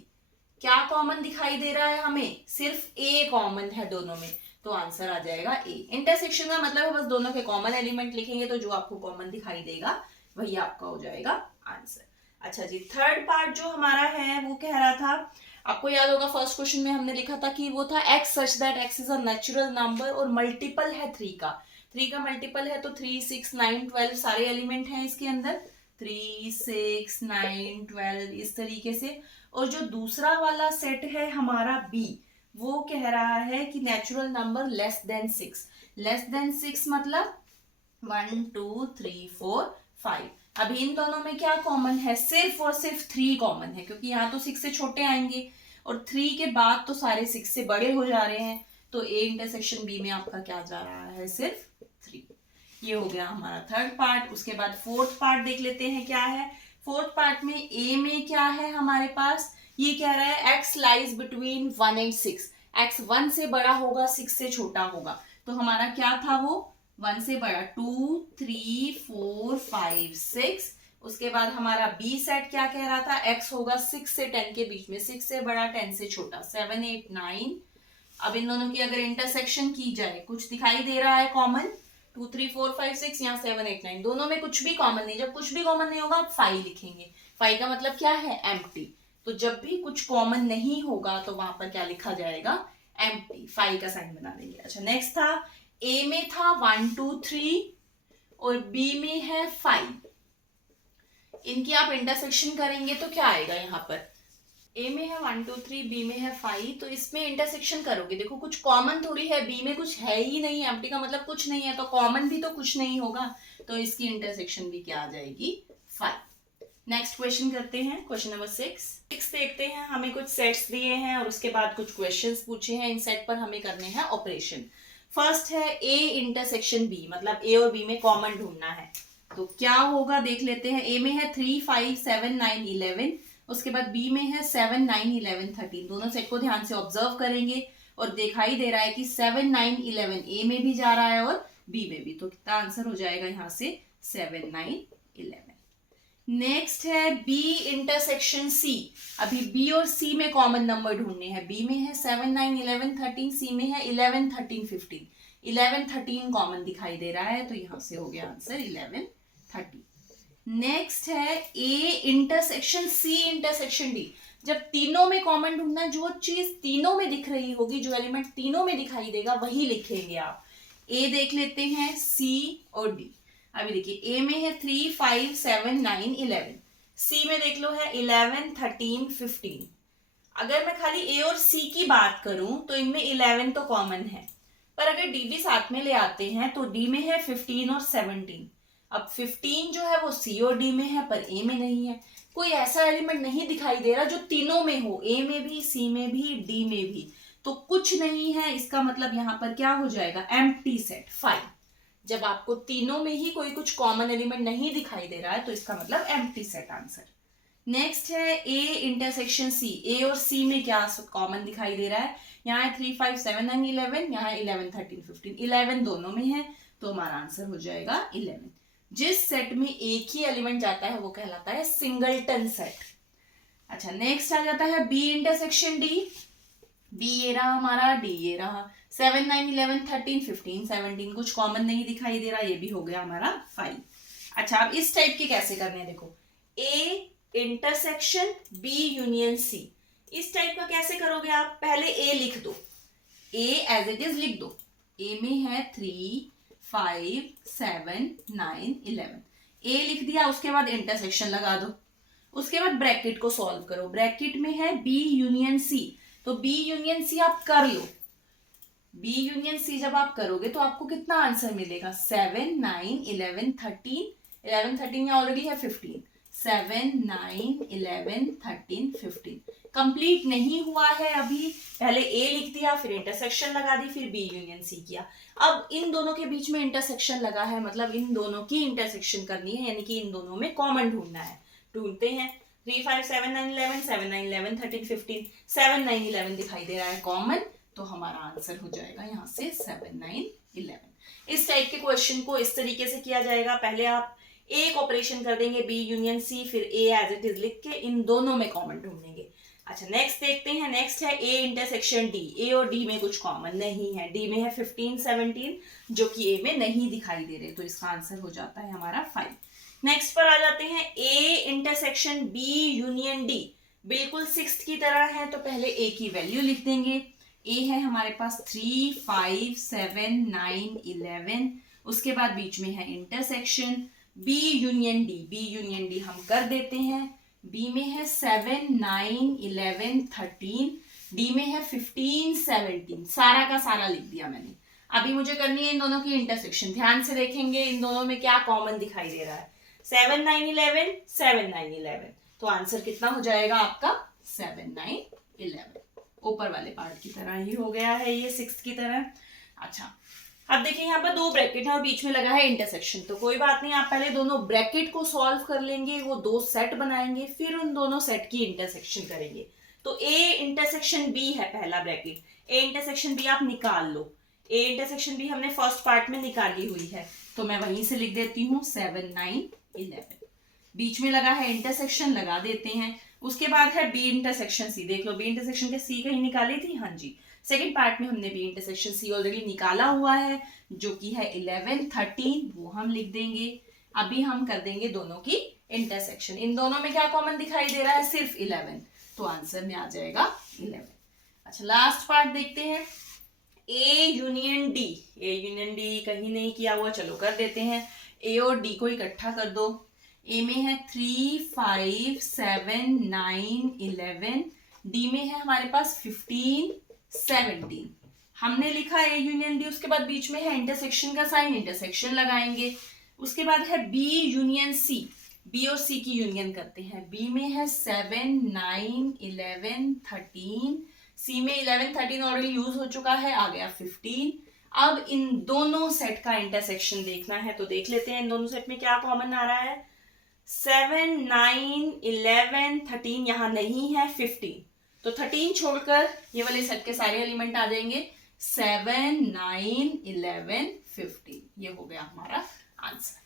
क्या कॉमन दिखाई दे रहा है हमें, सिर्फ ए कॉमन है दोनों में, तो आंसर आ जाएगा ए। इंटरसेक्शन का मतलब है बस दोनों के कॉमन एलिमेंट लिखेंगे तो जो आपको कॉमन दिखाई देगा वही आपका हो जाएगा आंसर। अच्छा जी थर्ड पार्ट जो हमारा है वो कह रहा था, आपको याद होगा फर्स्ट क्वेश्चन में हमने लिखा था कि वो था x such that x is a natural number और मल्टीपल है 3 का। 3 का मल्टीपल है तो 3 6 9 12 सारे एलिमेंट हैं इसके अंदर, 3 6 9 12 इस तरीके से। और जो दूसरा वाला सेट है हमारा बी, वो कह रहा है कि natural number less than 6। Less than 6 मतलब 1 2 3 4 5। अभी इन दोनों में क्या कॉमन है, सिर्फ और सिर्फ 3 कॉमन है, क्योंकि यहाँ तो 6 से छोटे आएंगे और 3 के बाद तो सारे 6 से बड़े हो जा रहे हैं, तो ए इंटरसेक्शन बी में आपका क्या जा रहा है, सिर्फ 3। ये हो गया हमारा थर्ड पार्ट। उसके बाद फोर्थ पार्ट देख लेते हैं क्या है। फोर्थ पार्ट में ए में क्या है हमारे पास, ये कह रहा है x lies between 1 and 6। x 1 से बड़ा होगा 6 से छोटा होगा, तो हमारा क्या था वो 1 से बड़ा 2 3 4 5 6। उसके बाद हमारा बी सेट क्या कह रहा था, x होगा 6 से 10 के बीच में, 6 से बड़ा 10 से छोटा 7 8 9। अब इन दोनों की अगर इंटरसेक्शन की जाए कुछ दिखाई दे रहा है कॉमन, 2 3 4 5 6, यहाँ 7 8 9, दोनों में कुछ भी कॉमन नहीं। जब कुछ भी कॉमन नहीं होगा आप 5 लिखेंगे, 5 का मतलब क्या है, एम्प्टी। तो जब भी कुछ कॉमन नहीं होगा तो वहां पर क्या लिखा जाएगा, एम्प्टी, 5 का साइन बना देंगे। अच्छा नेक्स्ट था ए में था 1 2 3 और बी में है 5। इनकी आप इंटरसेक्शन करेंगे तो क्या आएगा, यहाँ पर ए में है 1 2 3, बी में है 5, तो इसमें इंटरसेक्शन करोगे, देखो कुछ कॉमन थोड़ी है, बी में कुछ है ही नहीं, एम्प्टी का मतलब कुछ नहीं है, तो कॉमन भी तो कुछ नहीं होगा, तो इसकी इंटरसेक्शन भी क्या आ जाएगी, 5। नेक्स्ट क्वेश्चन करते हैं, क्वेश्चन नंबर 6 देखते हैं। हमें कुछ सेट्स दिए हैं और उसके बाद कुछ क्वेश्चंस पूछे हैं, इन सेट पर हमें करने हैं ऑपरेशन। फर्स्ट है ए इंटरसेक्शन बी, मतलब ए और बी में कॉमन ढूंढना है, तो क्या होगा देख लेते हैं। ए में है 3 5 7 9 11, उसके बाद बी में है 7 9 11 13। दोनों सेट को ध्यान से ऑब्जर्व करेंगे और दिखाई दे रहा है कि 7 9 11 ए में भी जा रहा है और बी में भी, तो कितना आंसर हो जाएगा यहाँ से 7 9 11। नेक्स्ट है बी इंटरसेक्शन सी। अभी बी और सी में कॉमन नंबर ढूंढने हैं। बी में है 7 9 11 13, सी में है 11 13 15। 11 13 कॉमन दिखाई दे रहा है, तो यहां से हो गया आंसर 11 13। नेक्स्ट है A intersection C intersection D. जब तीनों में कॉमन ढूंढना, जो चीज तीनों में दिख रही होगी, जो एलिमेंट तीनों में दिखाई देगा वही लिखेंगे आप। ए देख लेते हैं, सी और डी। अभी देखिए ए में है 3 5 7 9 11, सी में देख लो है 11 13 15। अगर मैं खाली ए और सी की बात करूं तो इनमें 11 तो कॉमन है, पर अगर डी भी साथ में ले आते हैं तो डी में है 15 और 17। अब 15 जो है वो सी और डी में है पर ए में नहीं है। कोई ऐसा एलिमेंट नहीं दिखाई दे रहा जो तीनों में हो, ए में भी, सी में भी, डी में भी, तो कुछ नहीं है। इसका मतलब यहाँ पर क्या हो जाएगा, एम्प्टी सेट 5। जब आपको तीनों में ही कोई कुछ कॉमन एलिमेंट नहीं दिखाई दे रहा है तो इसका मतलब एम्प्टी सेट आंसर। नेक्स्ट है ए इंटरसेक्शन सी। ए और सी में क्या कॉमन दिखाई दे रहा है, यहाँ है 3 5 7 9 11, यहाँ है 11 13 15। 11 दोनों में है तो हमारा आंसर हो जाएगा 11। जिस सेट में एक ही एलिमेंट जाता है वो कहलाता है सिंगलटन सेट। अच्छा, नेक्स्ट आ जाता है बी इंटरसेक्शन डी। बी ये रहा हमारा, डी ये रहा। 7 9 11 13 15 17 कुछ कॉमन नहीं दिखाई दे रहा, ये भी हो गया हमारा 5। अच्छा, अब इस टाइप के कैसे करने हैं, देखो A intersection B union C. इस टाइप का कैसे करोगे आप, पहले ए लिख दो, ए एज इट इज लिख दो। ए में है 3 5 7 9 11, ए लिख दिया, उसके बाद इंटरसेक्शन लगा दो, उसके बाद ब्रैकेट को सॉल्व करो। ब्रैकेट में है बी यूनियन सी, तो बी यूनियन सी आप कर लो। बी यूनियन सी जब आप करोगे तो आपको कितना आंसर मिलेगा, 7 9 11 13, 11 13 में ऑलरेडी है 15, 7 9 11 13 15। कंप्लीट नहीं हुआ है अभी, पहले ए लिख दिया, फिर इंटरसेक्शन लगा दी, फिर बी यूनियन सी किया। अब इन दोनों के बीच में इंटरसेक्शन लगा है, मतलब इन दोनों की इंटरसेक्शन करनी है, यानी कि इन दोनों में कॉमन ढूंढना है। ढूंढते हैं, 3 5 7 9 11, 7 9 11 13 15, 7 9 11 दिखाई दे रहा है कॉमन, तो हमारा आंसर हो जाएगा यहाँ से 7 9 11। इस टाइप के क्वेश्चन को इस तरीके से किया जाएगा, पहले आप एक ऑपरेशन कर देंगे बी यूनियन सी, फिर ए एज इट इज लिख के इन दोनों में कॉमन ढूंढेंगे। अच्छा, नेक्स्ट देखते हैं, नेक्स्ट है ए इंटरसेक्शन डी। ए और डी में कुछ कॉमन नहीं है, डी में है 15 17 जो कि ए में नहीं दिखाई दे रहे, तो इसका आंसर हो जाता है हमारा 5। नेक्स्ट पर आ जाते हैं, A intersection B union D. बिल्कुल 6th की तरह है, तो पहले ए की वैल्यू लिख देंगे। ए है हमारे पास 3 5 7 9 11, उसके बाद बीच में है intersection B union D. B union D हम कर देते हैं, बी में है 7 9 11 13, डी में है 15 17, सारा का सारा लिख दिया मैंने। अभी मुझे करनी है इन दोनों की इंटरसेक्शन। ध्यान से देखेंगे इन दोनों में क्या कॉमन दिखाई दे रहा है, 7 9 11 7 9 11, तो आंसर कितना हो जाएगा आपका 7 9 11। ऊपर वाले पार्ट की तरह ही हो गया है ये 6th की तरह। अच्छा, अब देखिए यहाँ पर 2 ब्रैकेट है और बीच में लगा है इंटरसेक्शन, तो कोई बात नहीं, आप पहले दोनों ब्रैकेट को सॉल्व कर लेंगे, वो 2 सेट बनाएंगे, फिर उन दोनों सेट की इंटरसेक्शन करेंगे। तो ए इंटरसेक्शन बी है पहला ब्रैकेट, ए इंटरसेक्शन बी आप निकाल लो। ए इंटरसेक्शन बी हमने फर्स्ट पार्ट में निकाली हुई है, तो मैं वहीं से लिख देती हूँ 7 9 11। बीच में लगा है इंटरसेक्शन, लगा देते हैं। उसके बाद है बी इंटरसेक्शन सी। देख लो, बी इंटरसेक्शन के सी कहीं निकाली थी, हाँ जी, सेकेंड पार्ट में हमने बी इंटरसेक्शन सी ऑलरेडी निकाला हुआ है, जो कि है 11 13, वो हम लिख देंगे। अभी हम कर देंगे दोनों की इंटरसेक्शन। इन दोनों में क्या कॉमन दिखाई दे रहा है, सिर्फ 11, तो आंसर में आ जाएगा 11। अच्छा, लास्ट पार्ट देखते हैं, A union D. A union D कहीं नहीं किया हुआ, चलो कर देते हैं। ए और डी को इकट्ठा कर दो। ए में है 3 5 7 9 11, डी में है हमारे पास 15 17। हमने लिखा ए यूनियन डी, उसके बाद बीच में है इंटरसेक्शन का साइन, इंटरसेक्शन लगाएंगे। उसके बाद है बी यूनियन सी। बी और सी की यूनियन करते हैं। बी में है 7 9 11 13, सी में 11 13 ऑलरेडी यूज हो चुका है, आ गया 15। अब इन दोनों सेट का इंटरसेक्शन देखना है, तो देख लेते हैं इन दोनों सेट में क्या कॉमन आ रहा है। 7 9 11 13 यहाँ नहीं है, 15, तो 13 छोड़कर ये वाले सेट के सारे एलिमेंट आ जाएंगे। 7 9 11 15, ये हो गया हमारा आंसर।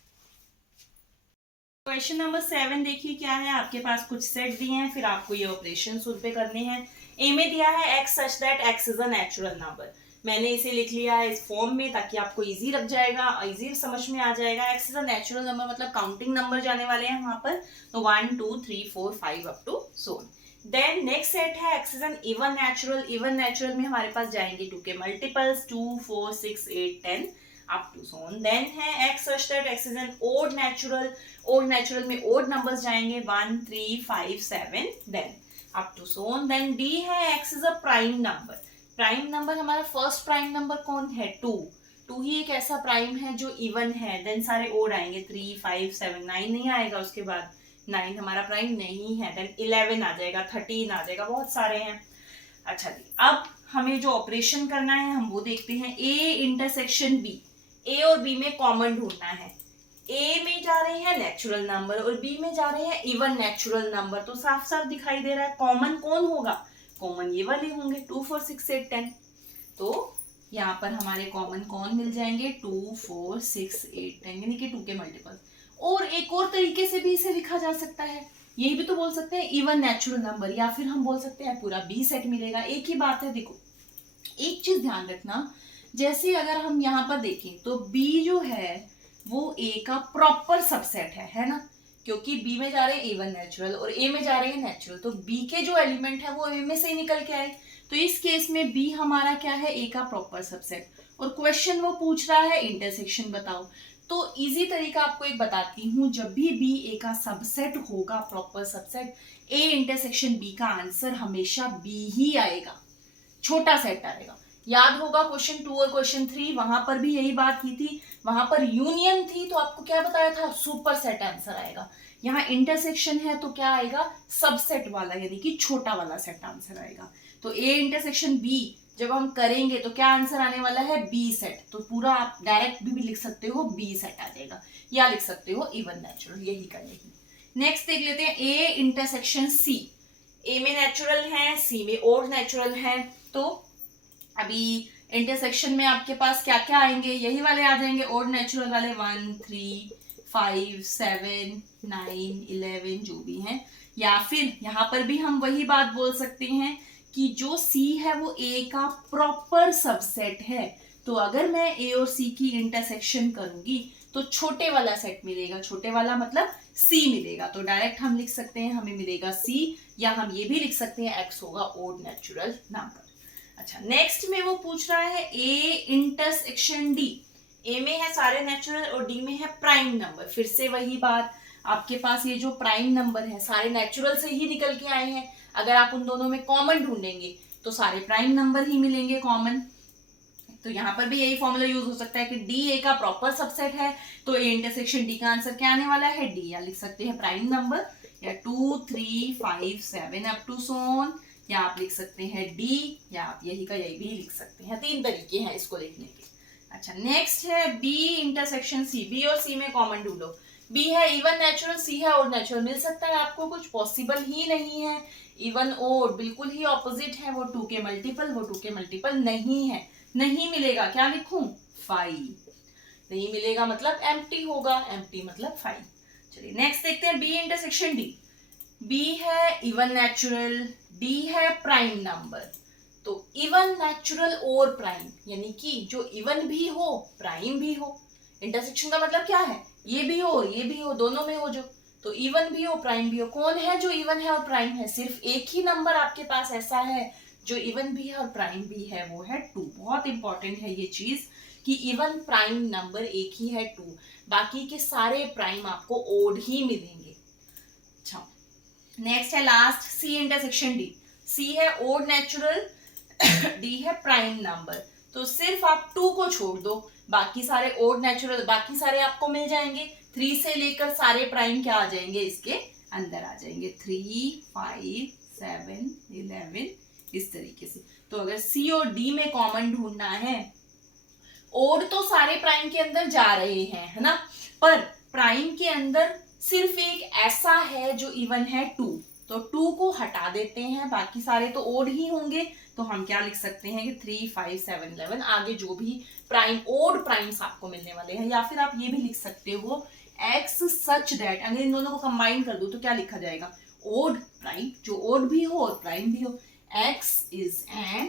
क्वेश्चन नंबर 7 देखिए क्या है। आपके पास कुछ सेट दिए हैं, फिर आपको ये ऑपरेशन उस पे करने हैं। ए में दिया है x such that x is a natural number. मैंने इसे लिख लिया है इस फॉर्म में ताकि आपको इजी लग जाएगा, इजी समझ में आ जाएगा। x is a natural number मतलब काउंटिंग नंबर जाने वाले हैं वहां पर, तो 1 2 3 4 5 up to so on. Then next set है x is an even natural. Even natural में हमारे पास जाएंगे 2 के multiples, 2 4 6 8 10 up to so on. Then है x such that x is an odd natural. Odd natural में ओड नंबर्स जाएंगे 1 3 5 7 then up to so on. Then d है x is a prime number. Prime number हमारा first prime number कौन है, 2। 2 ही एक ऐसा prime है जो इवन है। देन सारे ओड आएंगे 3 5 7 9 नहीं आएगा, उसके बाद 9 हमारा प्राइम नहीं है। देन 11 आ जाएगा, 13 आ जाएगा, बहुत सारे हैं। अच्छा जी, अब हमें जो ऑपरेशन करना है हम वो देखते हैं। A intersection B. ए और बी में कॉमन ढूंढना है। ए में जा रहे हैं नेचुरल नंबर और बी में जा रहे हैं इवन नेचुरल नंबर, तो साफ साफ दिखाई दे रहा है कॉमन कौन होगा, कॉमन ये वाले होंगे 2 4 6 8 10। तो यहाँ पर हमारे कॉमन कौन मिल जाएंगे, 2 4 6 8 10, यानी कि 2 के मल्टीपल। और एक और तरीके से भी इसे लिखा जा सकता है, यही भी तो बोल सकते हैं इवन नेचुरल नंबर, या फिर हम बोल सकते हैं पूरा बी सेट मिलेगा। एक ही बात है। देखो एक चीज ध्यान रखना, जैसे अगर हम यहाँ पर देखें तो बी जो है वो ए का प्रॉपर सबसेट है ना, क्योंकि बी में जा रहे हैं इवन नेचुरल और ए में जा रहे हैं नेचुरल, तो बी के जो एलिमेंट है वो ए में से ही निकल के आए। तो इस केस में बी हमारा क्या है, ए का प्रॉपर सबसेट। और क्वेश्चन वो पूछ रहा है इंटरसेक्शन बताओ। तो इजी तरीका आपको एक बताती हूँ, जब भी बी ए का सबसेट होगा, proper subset, A intersection B का आंसर हमेशा बी ही आएगा, छोटा सेट आएगा। याद होगा क्वेश्चन 2 और क्वेश्चन 3, वहां पर भी यही बात की थी। वहां पर यूनियन थी तो आपको क्या बताया था, सुपर सेट आंसर आएगा। यहाँ इंटरसेक्शन है तो क्या आएगा, सबसेट वाला, यानी कि छोटा वाला सेट आंसर आएगा। तो ए इंटरसेक्शन बी जब हम करेंगे तो क्या आंसर आने वाला है, बी सेट। तो पूरा आप डायरेक्ट भी लिख सकते हो, बी सेट आ जाएगा, या लिख सकते हो इवन नेचुरल, यही का यही। नेक्स्ट देख लेते हैं ए इंटरसेक्शन सी। ए में नेचुरल है, सी में और नेचुरल है। तो अभी इंटरसेक्शन में आपके पास क्या क्या आएंगे, यही वाले आ जाएंगे, और नेचुरल वाले 1 3 5 7 9 11 जो भी हैं। या फिर यहाँ पर भी हम वही बात बोल सकते हैं कि जो सी है वो ए का प्रॉपर सबसेट है। तो अगर मैं ए और सी की इंटरसेक्शन करूंगी तो छोटे वाला सेट मिलेगा, छोटे वाला मतलब सी मिलेगा। तो डायरेक्ट हम लिख सकते हैं हमें मिलेगा सी, या हम ये भी लिख सकते हैं एक्स होगा ओड नेचुरल नंबर। अच्छा, नेक्स्ट में वो पूछ रहा है ए इंटरसेक्शन डी। ए में है सारे नेचुरल और डी में है प्राइम नंबर। फिर से वही बात, आपके पास ये जो प्राइम नंबर है सारे नेचुरल से ही निकल के आए हैं। अगर आप उन दोनों में कॉमन ढूंढेंगे तो सारे प्राइम नंबर ही मिलेंगे कॉमन। तो यहाँ पर भी यही फॉर्मूला यूज हो सकता है कि डी ए का प्रॉपर सबसेट है, तो ए इंटरसेक्शन डी का आंसर क्या आने वाला है, डी। या लिख सकते हैं प्राइम नंबर, या 2 3 5 7 अप टू सो ऑन, या आप लिख सकते हैं डी, या आप यही का यही भी लिख सकते हैं। 3 तरीके हैं इसको लिखने के। अच्छा, नेक्स्ट है बी इंटरसेक्शन सी। बी और सी में कॉमन ढूंढो। बी है इवन नेचुरल, सी है और नेचुरल। मिल सकता है आपको कुछ, पॉसिबल ही नहीं है। इवन और बिल्कुल ही ऑपोजिट है, वो 2 के मल्टीपल, वो 2 के मल्टीपल नहीं है, नहीं मिलेगा। क्या लिखूं, 5 नहीं मिलेगा, मतलब एम्प्टी होगा, एम्प्टी मतलब 5। चलिए नेक्स्ट देखते हैं बी इंटरसेक्शन डी। बी है इवन नेचुरल, डी है प्राइम नंबर। तो इवन नेचुरल और प्राइम, यानी कि जो इवन भी हो प्राइम भी हो। इंटरसेक्शन का मतलब क्या है, ये भी हो ये भी हो, दोनों में हो जो। तो इवन भी हो प्राइम भी हो। कौन है जो इवन है और प्राइम है, सिर्फ एक ही नंबर आपके पास ऐसा है जो इवन भी है और प्राइम भी है, वो है 2। बहुत इंपॉर्टेंट है ये चीज कि इवन प्राइम नंबर एक ही है 2, बाकी के सारे प्राइम आपको ओड ही मिलेंगे। अच्छा, नेक्स्ट है लास्ट सी इंटरसेक्शन डी। सी है ओड नेचुरल, डी है प्राइम नंबर। तो सिर्फ आप 2 को छोड़ दो, बाकी सारे ओड नेचुरल, बाकी सारे आपको मिल जाएंगे। 3 से लेकर सारे प्राइम क्या आ जाएंगे, इसके अंदर आ जाएंगे। 3 5 7 11 इस तरीके से। तो अगर सी और डी में कॉमन ढूंढना है, ओड तो सारे प्राइम के अंदर जा रहे हैं, है ना, पर प्राइम के अंदर सिर्फ एक ऐसा है जो इवन है 2। तो 2 को हटा देते हैं, बाकी सारे तो ओड ही होंगे। तो हम क्या लिख सकते हैं कि 3 5 7 11 आगे जो भी प्राइम ओड प्राइम्स आपको मिलने वाले हैं। या फिर आप ये भी लिख सकते हो एक्स सच दैट, अगर इन दोनों को कंबाइन कर दो तो क्या लिखा जाएगा, ओड प्राइम, जो ओड भी हो और प्राइम भी हो। X is an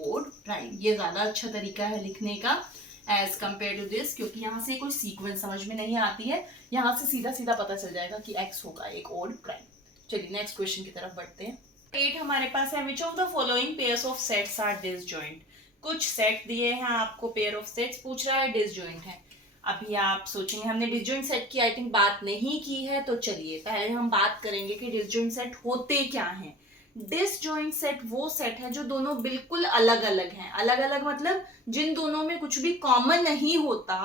odd prime। ये ज्यादा अच्छा तरीका है लिखने का एज कंपेयर टू दिस, क्योंकि यहाँ से कोई सीक्वेंस समझ में नहीं आती है, यहाँ से सीधा सीधा पता चल जाएगा कि X होगा एक ओड प्राइम। चलिए नेक्स्ट क्वेश्चन की तरफ बढ़ते हैं। 8 हमारे पास है, which of the following pairs of sets are disjoint. कुछ सेट दिए हैं आपको, पेयर ऑफ सेट्स पूछ रहा है, डिसजॉइंट है। अभी आप सोचेंगे हमने डिसजॉइंट सेट की आई थिंक बात नहीं की है, तो चलिए पहले हम बात करेंगे कि डिसजॉइंट सेट होते क्या हैं। डिसजॉइंट सेट वो सेट है जो दोनों बिल्कुल अलग अलग हैं। अलग अलग मतलब जिन दोनों में कुछ भी कॉमन नहीं होता,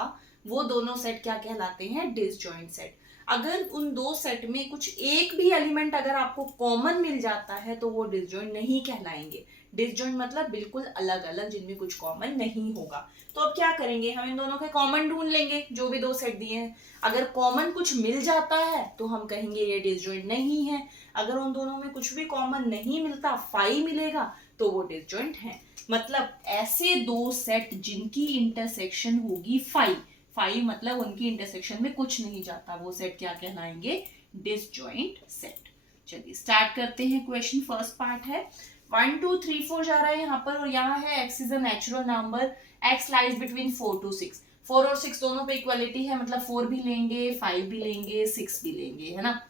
वो दोनों सेट क्या कहलाते हैं, डिसजॉइंट सेट। अगर उन दो सेट में कुछ एक भी एलिमेंट अगर आपको कॉमन मिल जाता है तो वो डिसजॉइंट नहीं कहलाएंगे। डिसजॉइंट मतलब बिल्कुल अलग अलग, जिनमें कुछ कॉमन नहीं होगा। तो अब क्या करेंगे, हम इन दोनों के कॉमन ढूंढ लेंगे, जो भी दो सेट दिए हैं। अगर कॉमन कुछ मिल जाता है तो हम कहेंगे ये डिसजॉइंट नहीं है। अगर उन दोनों में कुछ भी कॉमन नहीं मिलता, 5 मिलेगा, तो वो डिसजॉइंट है। मतलब ऐसे दो सेट जिनकी इंटरसेक्शन होगी 5, 5 मतलब उनकी इंटरसेक्शन में कुछ नहीं जाता, वो सेट क्या कहलाएंगे? Disjoint set. चलिए स्टार्ट करते हैं क्वेश्चन। फर्स्ट पार्ट है 1 2 3 4 जा रहा है यहाँ पर, और यहाँ है x is a natural number, x lies between 4 to 6। 4 और 6 दोनों पे इक्वालिटी है, मतलब 4 भी लेंगे, 5 भी लेंगे, 6 भी लेंगे, है ना।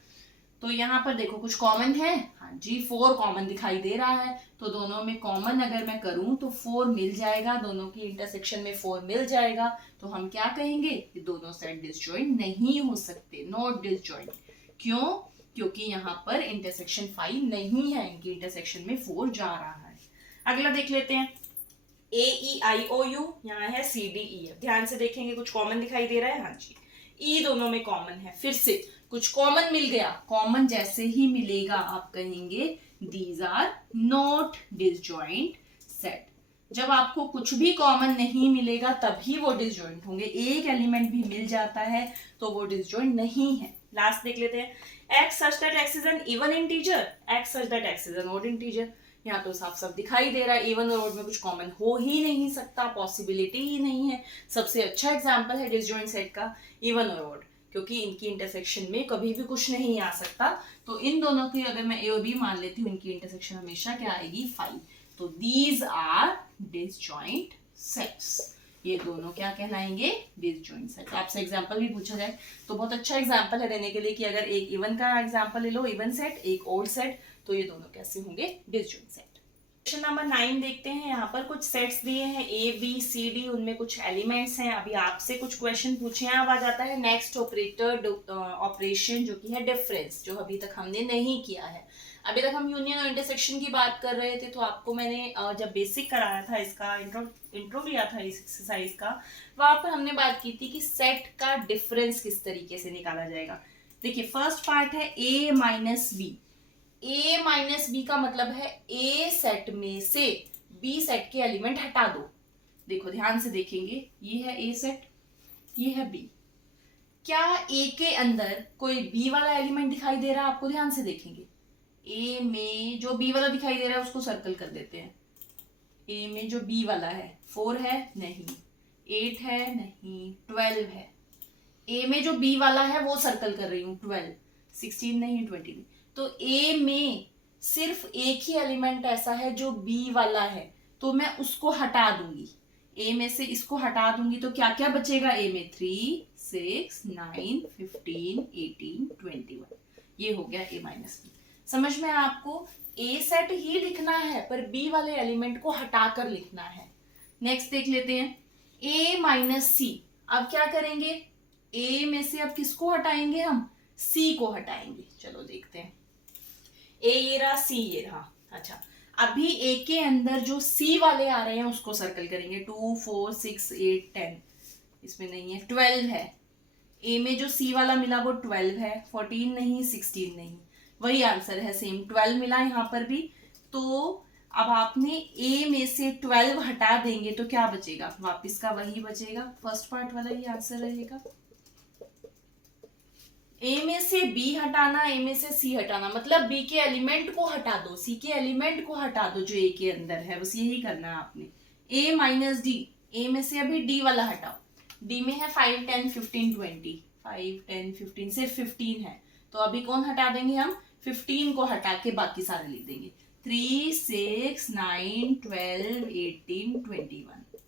तो यहाँ पर देखो कुछ कॉमन है, हाँ जी 4 कॉमन दिखाई दे रहा है, तो दोनों में कॉमन अगर मैं करूं तो 4 मिल जाएगा, दोनों की इंटरसेक्शन में 4 मिल जाएगा, तो हम क्या कहेंगे? कि दोनों सेट डिसजॉइंट नहीं हो सकते, नॉट डिसजॉइंट। क्यों? क्योंकि यहाँ पर इंटरसेक्शन 5 नहीं है, इनकी इंटरसेक्शन में 4 जा रहा है। अगला देख लेते हैं AEIOU, यहाँ है CDEF। ध्यान से देखेंगे कुछ कॉमन दिखाई दे रहा है, हाँ जी ई दोनों में कॉमन है। फिर से कुछ कॉमन मिल गया, कॉमन जैसे ही मिलेगा आप कहेंगे these are not disjoint set. जब आपको कुछ भी कॉमन नहीं मिलेगा तभी वो डिसजॉइंट होंगे, एक एलिमेंट भी मिल जाता है तो वो डिसजॉइंट नहीं है। लास्ट देख लेते हैं x such that x is an even integer, x such that x is an odd integer। यहाँ तो साफ साफ दिखाई दे रहा है इवन और ऑड में कुछ कॉमन हो ही नहीं सकता, पॉसिबिलिटी ही नहीं है। सबसे अच्छा एग्जांपल है डिसजॉइंट सेट का इवन और ऑड, क्योंकि इनकी इंटरसेक्शन में कभी भी कुछ नहीं आ सकता। तो इन दोनों की अगर मैं ए और बी मान लेती हूँ, इनकी इंटरसेक्शन हमेशा क्या आएगी? 5। तो दीज आर डिसजॉइंट सेट्स, ये दोनों क्या कहलाएंगे? Disjoint set. आपसे एग्जांपल भी पूछा जाए तो बहुत अच्छा एग्जांपल है देने के लिए कि अगर एक इवन का एग्जांपल ले लो, इवन सेट, एक ऑड सेट, तो ये दोनों कैसे होंगे? Disjoint set. क्वेश्चन नंबर 9 देखते हैं। यहाँ पर कुछ सेट्स दिए हैं A B C D, उनमें कुछ एलिमेंट्स हैं। अभी आपसे कुछ क्वेश्चन पूछे हैं। अब आ जाता है नेक्स्ट ऑपरेशन जो कि है डिफरेंस, जो अभी तक हमने नहीं किया है। अभी तक हम यूनियन और इंटरसेक्शन की बात कर रहे थे, तो आपको मैंने जब बेसिक कराया था, इसका इंट्रो लिया था इस एक्सरसाइज का, वहां पर हमने बात की थी कि सेट का डिफरेंस किस तरीके से निकाला जाएगा। देखिए फर्स्ट पार्ट है A minus B. A minus B का मतलब है A सेट में से B सेट के एलिमेंट हटा दो। देखो ध्यान से देखेंगे, ये है A सेट, ये है B। क्या A के अंदर कोई B वाला एलिमेंट दिखाई दे रहा है आपको? ध्यान से देखेंगे A में जो B वाला दिखाई दे रहा है उसको सर्कल कर देते हैं। A में जो B वाला है 4 है नहीं, 8 है नहीं, 12 है। A में जो B वाला है वो सर्कल कर रही हूँ 12, 16 नहीं, 20 नहीं। तो A में सिर्फ एक ही एलिमेंट ऐसा है जो B वाला है, तो मैं उसको हटा दूंगी। A में से इसको हटा दूंगी तो क्या क्या बचेगा? A में 3, 6, 9, 15, 18, 21। ये हो गया A माइनस बी। समझ में आपको? A सेट ही लिखना है पर B वाले एलिमेंट को हटाकर लिखना है। नेक्स्ट देख लेते हैं A माइनस सी। अब क्या करेंगे? A में से अब किसको हटाएंगे हम? C को हटाएंगे। चलो देखते हैं। A ये रहा, C ये रहा। अच्छा अभी A के अंदर जो C वाले आ रहे हैं उसको सर्कल करेंगे। 2, 4, 6, 8, 10, इसमें नहीं है। 12 है, A में जो C वाला मिला वो 12 है, 14 नहीं, 16 नहीं, वही आंसर है सेम, 12 मिला यहाँ पर भी। तो अब आपने A में से 12 हटा देंगे तो क्या बचेगा? वापिस का वही बचेगा, फर्स्ट पार्ट वाला ही आंसर रहेगा। A में से B हटाना, A में से C हटाना, मतलब B के एलिमेंट को हटा दो, C के एलिमेंट को हटा दो जो A के अंदर है, बस यही करना है आपने। A माइनस D, A में से अभी D वाला हटाओ। D में है 5, 10, 15, 20, 5, 10, 15, सिर्फ 15 है, तो अभी कौन हटा देंगे हम? 15 को हटा के बाकी सारे लिख देंगे। 3, 6, 9, 12, 18, 21।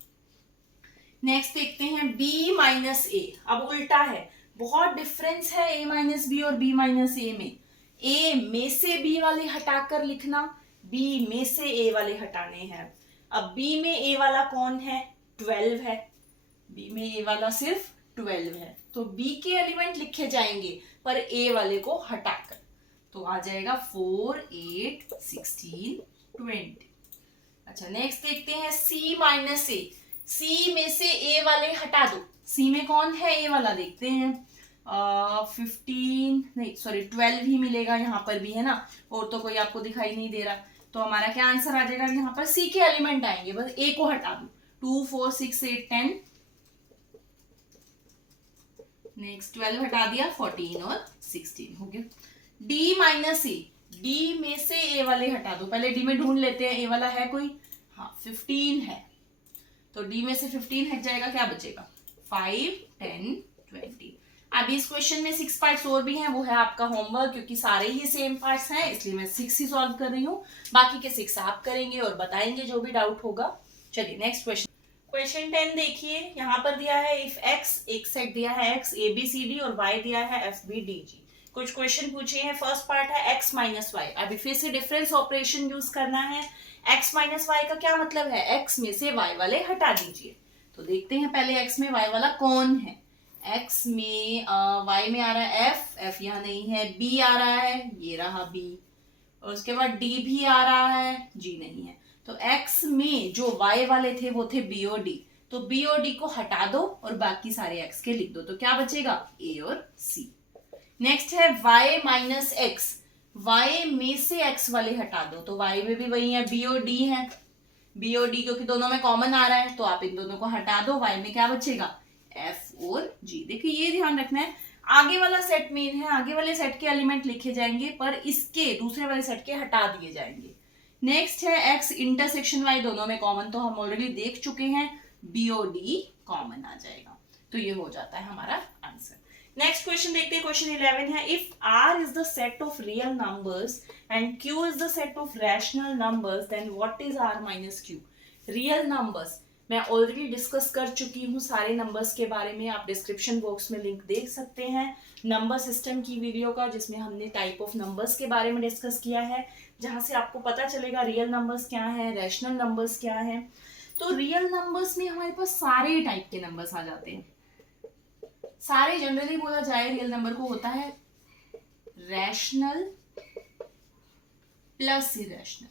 नेक्स्ट देखते हैं B माइनस A। अब उल्टा है, बहुत डिफरेंस है A माइनस बी और B माइनस ए में। A में से B वाले हटाकर लिखना, B में से A वाले हटाने हैं। अब B में A वाला कौन है? 12 है, B में A वाला सिर्फ 12 है, तो B के एलिमेंट लिखे जाएंगे पर A वाले को हटाकर, तो आ जाएगा 4, 8, 16, 20। अच्छा नेक्स्ट देखते हैं C माइनस ए। C में से A वाले हटा दो। C में कौन है A वाला? देखते हैं 15 नहीं सॉरी 12 ही मिलेगा यहाँ पर भी, है ना, और तो कोई आपको दिखाई नहीं दे रहा। तो हमारा क्या आंसर आ जाएगा? यहाँ पर C के एलिमेंट आएंगे, बस A को हटा दो। 2, 4, 6, 8, 10, नेक्स्ट 12 हटा दिया, 14 और 16 हो गया। D माइनस ए, D में से A वाले हटा दो। पहले D में ढूंढ लेते हैं A वाला है कोई, हाँ 15 है, तो डी में से 15 हट जाएगा, क्या बचेगा 5, 10, 20। अभी इस क्वेश्चन में 6 पार्ट्स और भी हैं, वो है आपका होमवर्क, क्योंकि सारे ही सेम पार्ट्स हैं इसलिए मैं 6 ही सॉल्व कर रही हूँ, बाकी के 6 आप करेंगे और बताएंगे जो भी डाउट होगा। चलिए नेक्स्ट क्वेश्चन, क्वेश्चन 10 देखिए, यहाँ पर दिया है इफ x, एक सेट दिया है x a b c d और y दिया है f b d g। कुछ क्वेश्चन पूछे हैं, फर्स्ट पार्ट है x माइनस वाई। अभी फिर से डिफरेंस ऑपरेशन यूज करना है। x माइनस वाई का क्या मतलब है, x में से y वाले हटा दीजिए। तो देखते हैं पहले x में y वाला कौन है। x में y में आ रहा है f यहाँ नहीं है, b आ रहा है, ये रहा b, और उसके बाद d भी आ रहा है, g नहीं है। तो x में जो y वाले थे वो थे b और d, तो b और d को हटा दो और बाकी सारे x के लिख दो, तो क्या बचेगा a और c। नेक्स्ट है y माइनस x, y में से x वाले हटा दो, तो y में भी वही है, b और d है, b और d क्योंकि दोनों में कॉमन आ रहा है तो आप इन दोनों को हटा दो, y में क्या बचेगा f और g। देखिए ये ध्यान रखना है, आगे वाला सेट मेन है, आगे वाले सेट के एलिमेंट लिखे जाएंगे पर इसके दूसरे वाले सेट के हटा दिए जाएंगे। नेक्स्ट है x इंटरसेक्शन y, दोनों में कॉमन तो हम ऑलरेडी देख चुके हैं, b और d कॉमन आ जाएगा, तो ये हो जाता है हमारा आंसर। नेक्स्ट क्वेश्चन देखते हैं, क्वेश्चन 11 है if r is the set of real numbers and q is the set of rational numbers then what is r minus q। Real numbers मैं ऑलरेडी डिस्कस कर चुकी हूँ सारे नंबर्स के बारे में, आप डिस्क्रिप्शन बॉक्स में लिंक देख सकते हैं नंबर सिस्टम की वीडियो का, जिसमें हमने टाइप ऑफ नंबर्स के बारे में डिस्कस किया है, जहां से आपको पता चलेगा रियल नंबर्स क्या है, रैशनल नंबर्स क्या है। तो रियल नंबर्स में हमारे पास सारे टाइप के नंबर्स आ जाते हैं, सारे जनरली बोला जाए रियल नंबर को होता है रैशनल प्लस इरेशनल।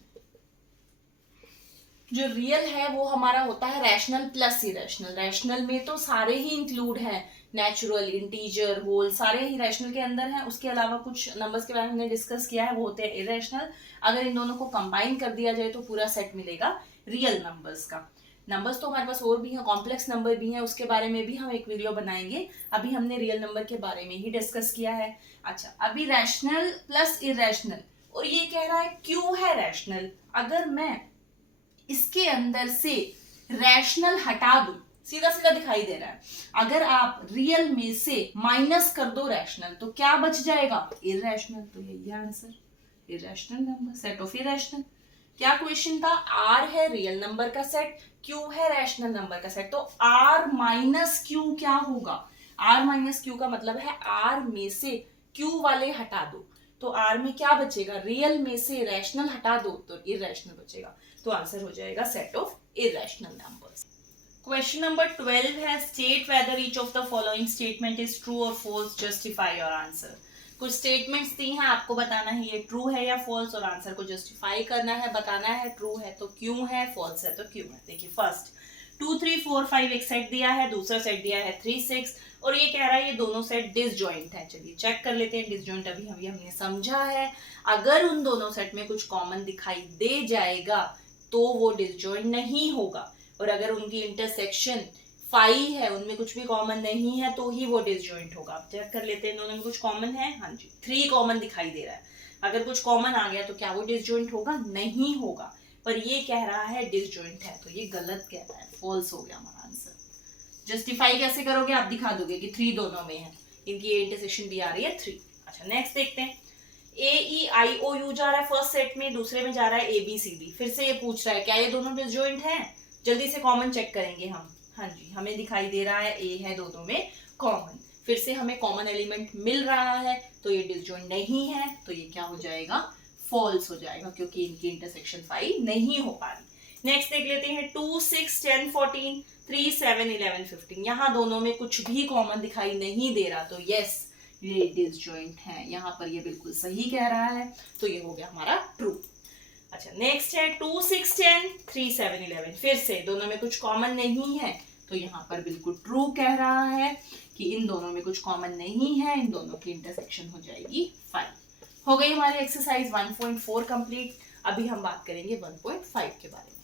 जो रियल है वो हमारा होता है रैशनल प्लस इरेशनल। रैशनल में तो सारे ही इंक्लूड हैं, नेचुरल, इंटीजर, होल, सारे ही रैशनल के अंदर हैं। उसके अलावा कुछ नंबर्स के बारे में हमने डिस्कस किया है, वो होते हैं इरेशनल। अगर इन दोनों को कंबाइन कर दिया जाए तो पूरा सेट मिलेगा रियल नंबर्स का। नंबर्स तो हमारे पास और भी हैं, कॉम्प्लेक्स नंबर भी हैं, उसके बारे में भी हम एक वीडियो बनाएंगे, अभी हमने रियल नंबर के बारे में ही डिस्कस किया है। अच्छा, अभी रैशनल प्लस इरेशनल, और ये कह रहा है क्यों है रैशनल। अगर मैं इसके अंदर से रैशनल हटा दूं, सीधा सीधा दिखाई दे रहा है, अगर आप रियल में से माइनस कर दो रैशनल तो क्या बच जाएगा इरेशनल। तो यही answer, irrational number, set of irrational. क्या क्वेश्चन था, आर है रियल नंबर का सेट, क्यू है रैशनल नंबर का सेट, तो आर माइनस क्यू क्या होगा। आर माइनस क्यू का मतलब है आर में से क्यू वाले हटा दो, तो आर में क्या बचेगा, रियल में से रैशनल हटा दो तो इरेशनल बचेगा, तो आंसर हो जाएगा set of irrational numbers. Question number 12 है state whether each of the following statement is true और फॉल्स, जस्टिफाई योर आंसर। कुछ स्टेटमेंट्स दी हैं, आपको बताना है ये ट्रू है या फॉल्स, और आंसर को जस्टिफाई करना है, बताना है ट्रू है तो क्यों है, फॉल्स है तो क्यों है। देखिए फर्स्ट 2, 3, 4, 5 एक सेट दिया है, दूसरा सेट दिया है 3, 6, और ये कह रहा है ये दोनों सेट डिसजॉइंट है। चलिए चेक कर लेते हैं डिसजॉइंट, अभी हमने समझा है। अगर उन दोनों सेट में कुछ कॉमन दिखाई दे जाएगा तो वो डिसजॉइंट नहीं होगा, और अगर उनकी इंटरसेक्शन 5 है, उनमें कुछ भी कॉमन नहीं है तो ही वो डिसजॉइंट होगा। आप चेक कर लेते हैं दोनों में कुछ कॉमन है, हाँ जी 3 कॉमन दिखाई दे रहा है। अगर कुछ कॉमन आ गया तो क्या वो डिसजॉइंट होगा, नहीं होगा, पर ये कह रहा है डिसजॉइंट है, तो ये गलत कह रहा है, फॉल्स हो गया हमारा आंसर। जस्टिफाई कैसे करोगे, आप दिखा दोगे कि 3 दोनों में है, इनकी इंटरसेक्शन भी आ रही है 3। अच्छा नेक्स्ट देखते हैं, AEIOU जा रहा है फर्स्ट सेट में, दूसरे में जा रहा है ABCD। फिर से ये पूछ रहा है क्या ये दोनों डिसजॉइंट हैं, जल्दी से कॉमन चेक करेंगे हम। हाँ जी, हमें दिखाई दे रहा है A है दोनों में कॉमन, फिर से हमें कॉमन एलिमेंट मिल रहा है, तो ये डिसजॉइंट नहीं है, तो ये क्या हो जाएगा, फॉल्स हो जाएगा, क्योंकि इनकी इंटरसेक्शन 5 नहीं हो पा रही। नेक्स्ट देख लेते हैं 2, 6, 10, 14, 3, 7, 11, 15। यहाँ दोनों में कुछ भी कॉमन दिखाई नहीं दे रहा, तो यस ये डिसजॉइंट है, यहाँ पर ये बिल्कुल सही कह रहा है, तो ये हो गया हमारा ट्रू। अच्छा नेक्स्ट है 2, 6, 10, 3, 7, 11। फिर से दोनों में कुछ कॉमन नहीं है, तो यहाँ पर बिल्कुल ट्रू कह रहा है कि इन दोनों में कुछ कॉमन नहीं है, इन दोनों की इंटरसेक्शन हो जाएगी 5। हो गई हमारी एक्सरसाइज 1.4 कंप्लीट। अभी हम बात करेंगे 1.5 के बारे में।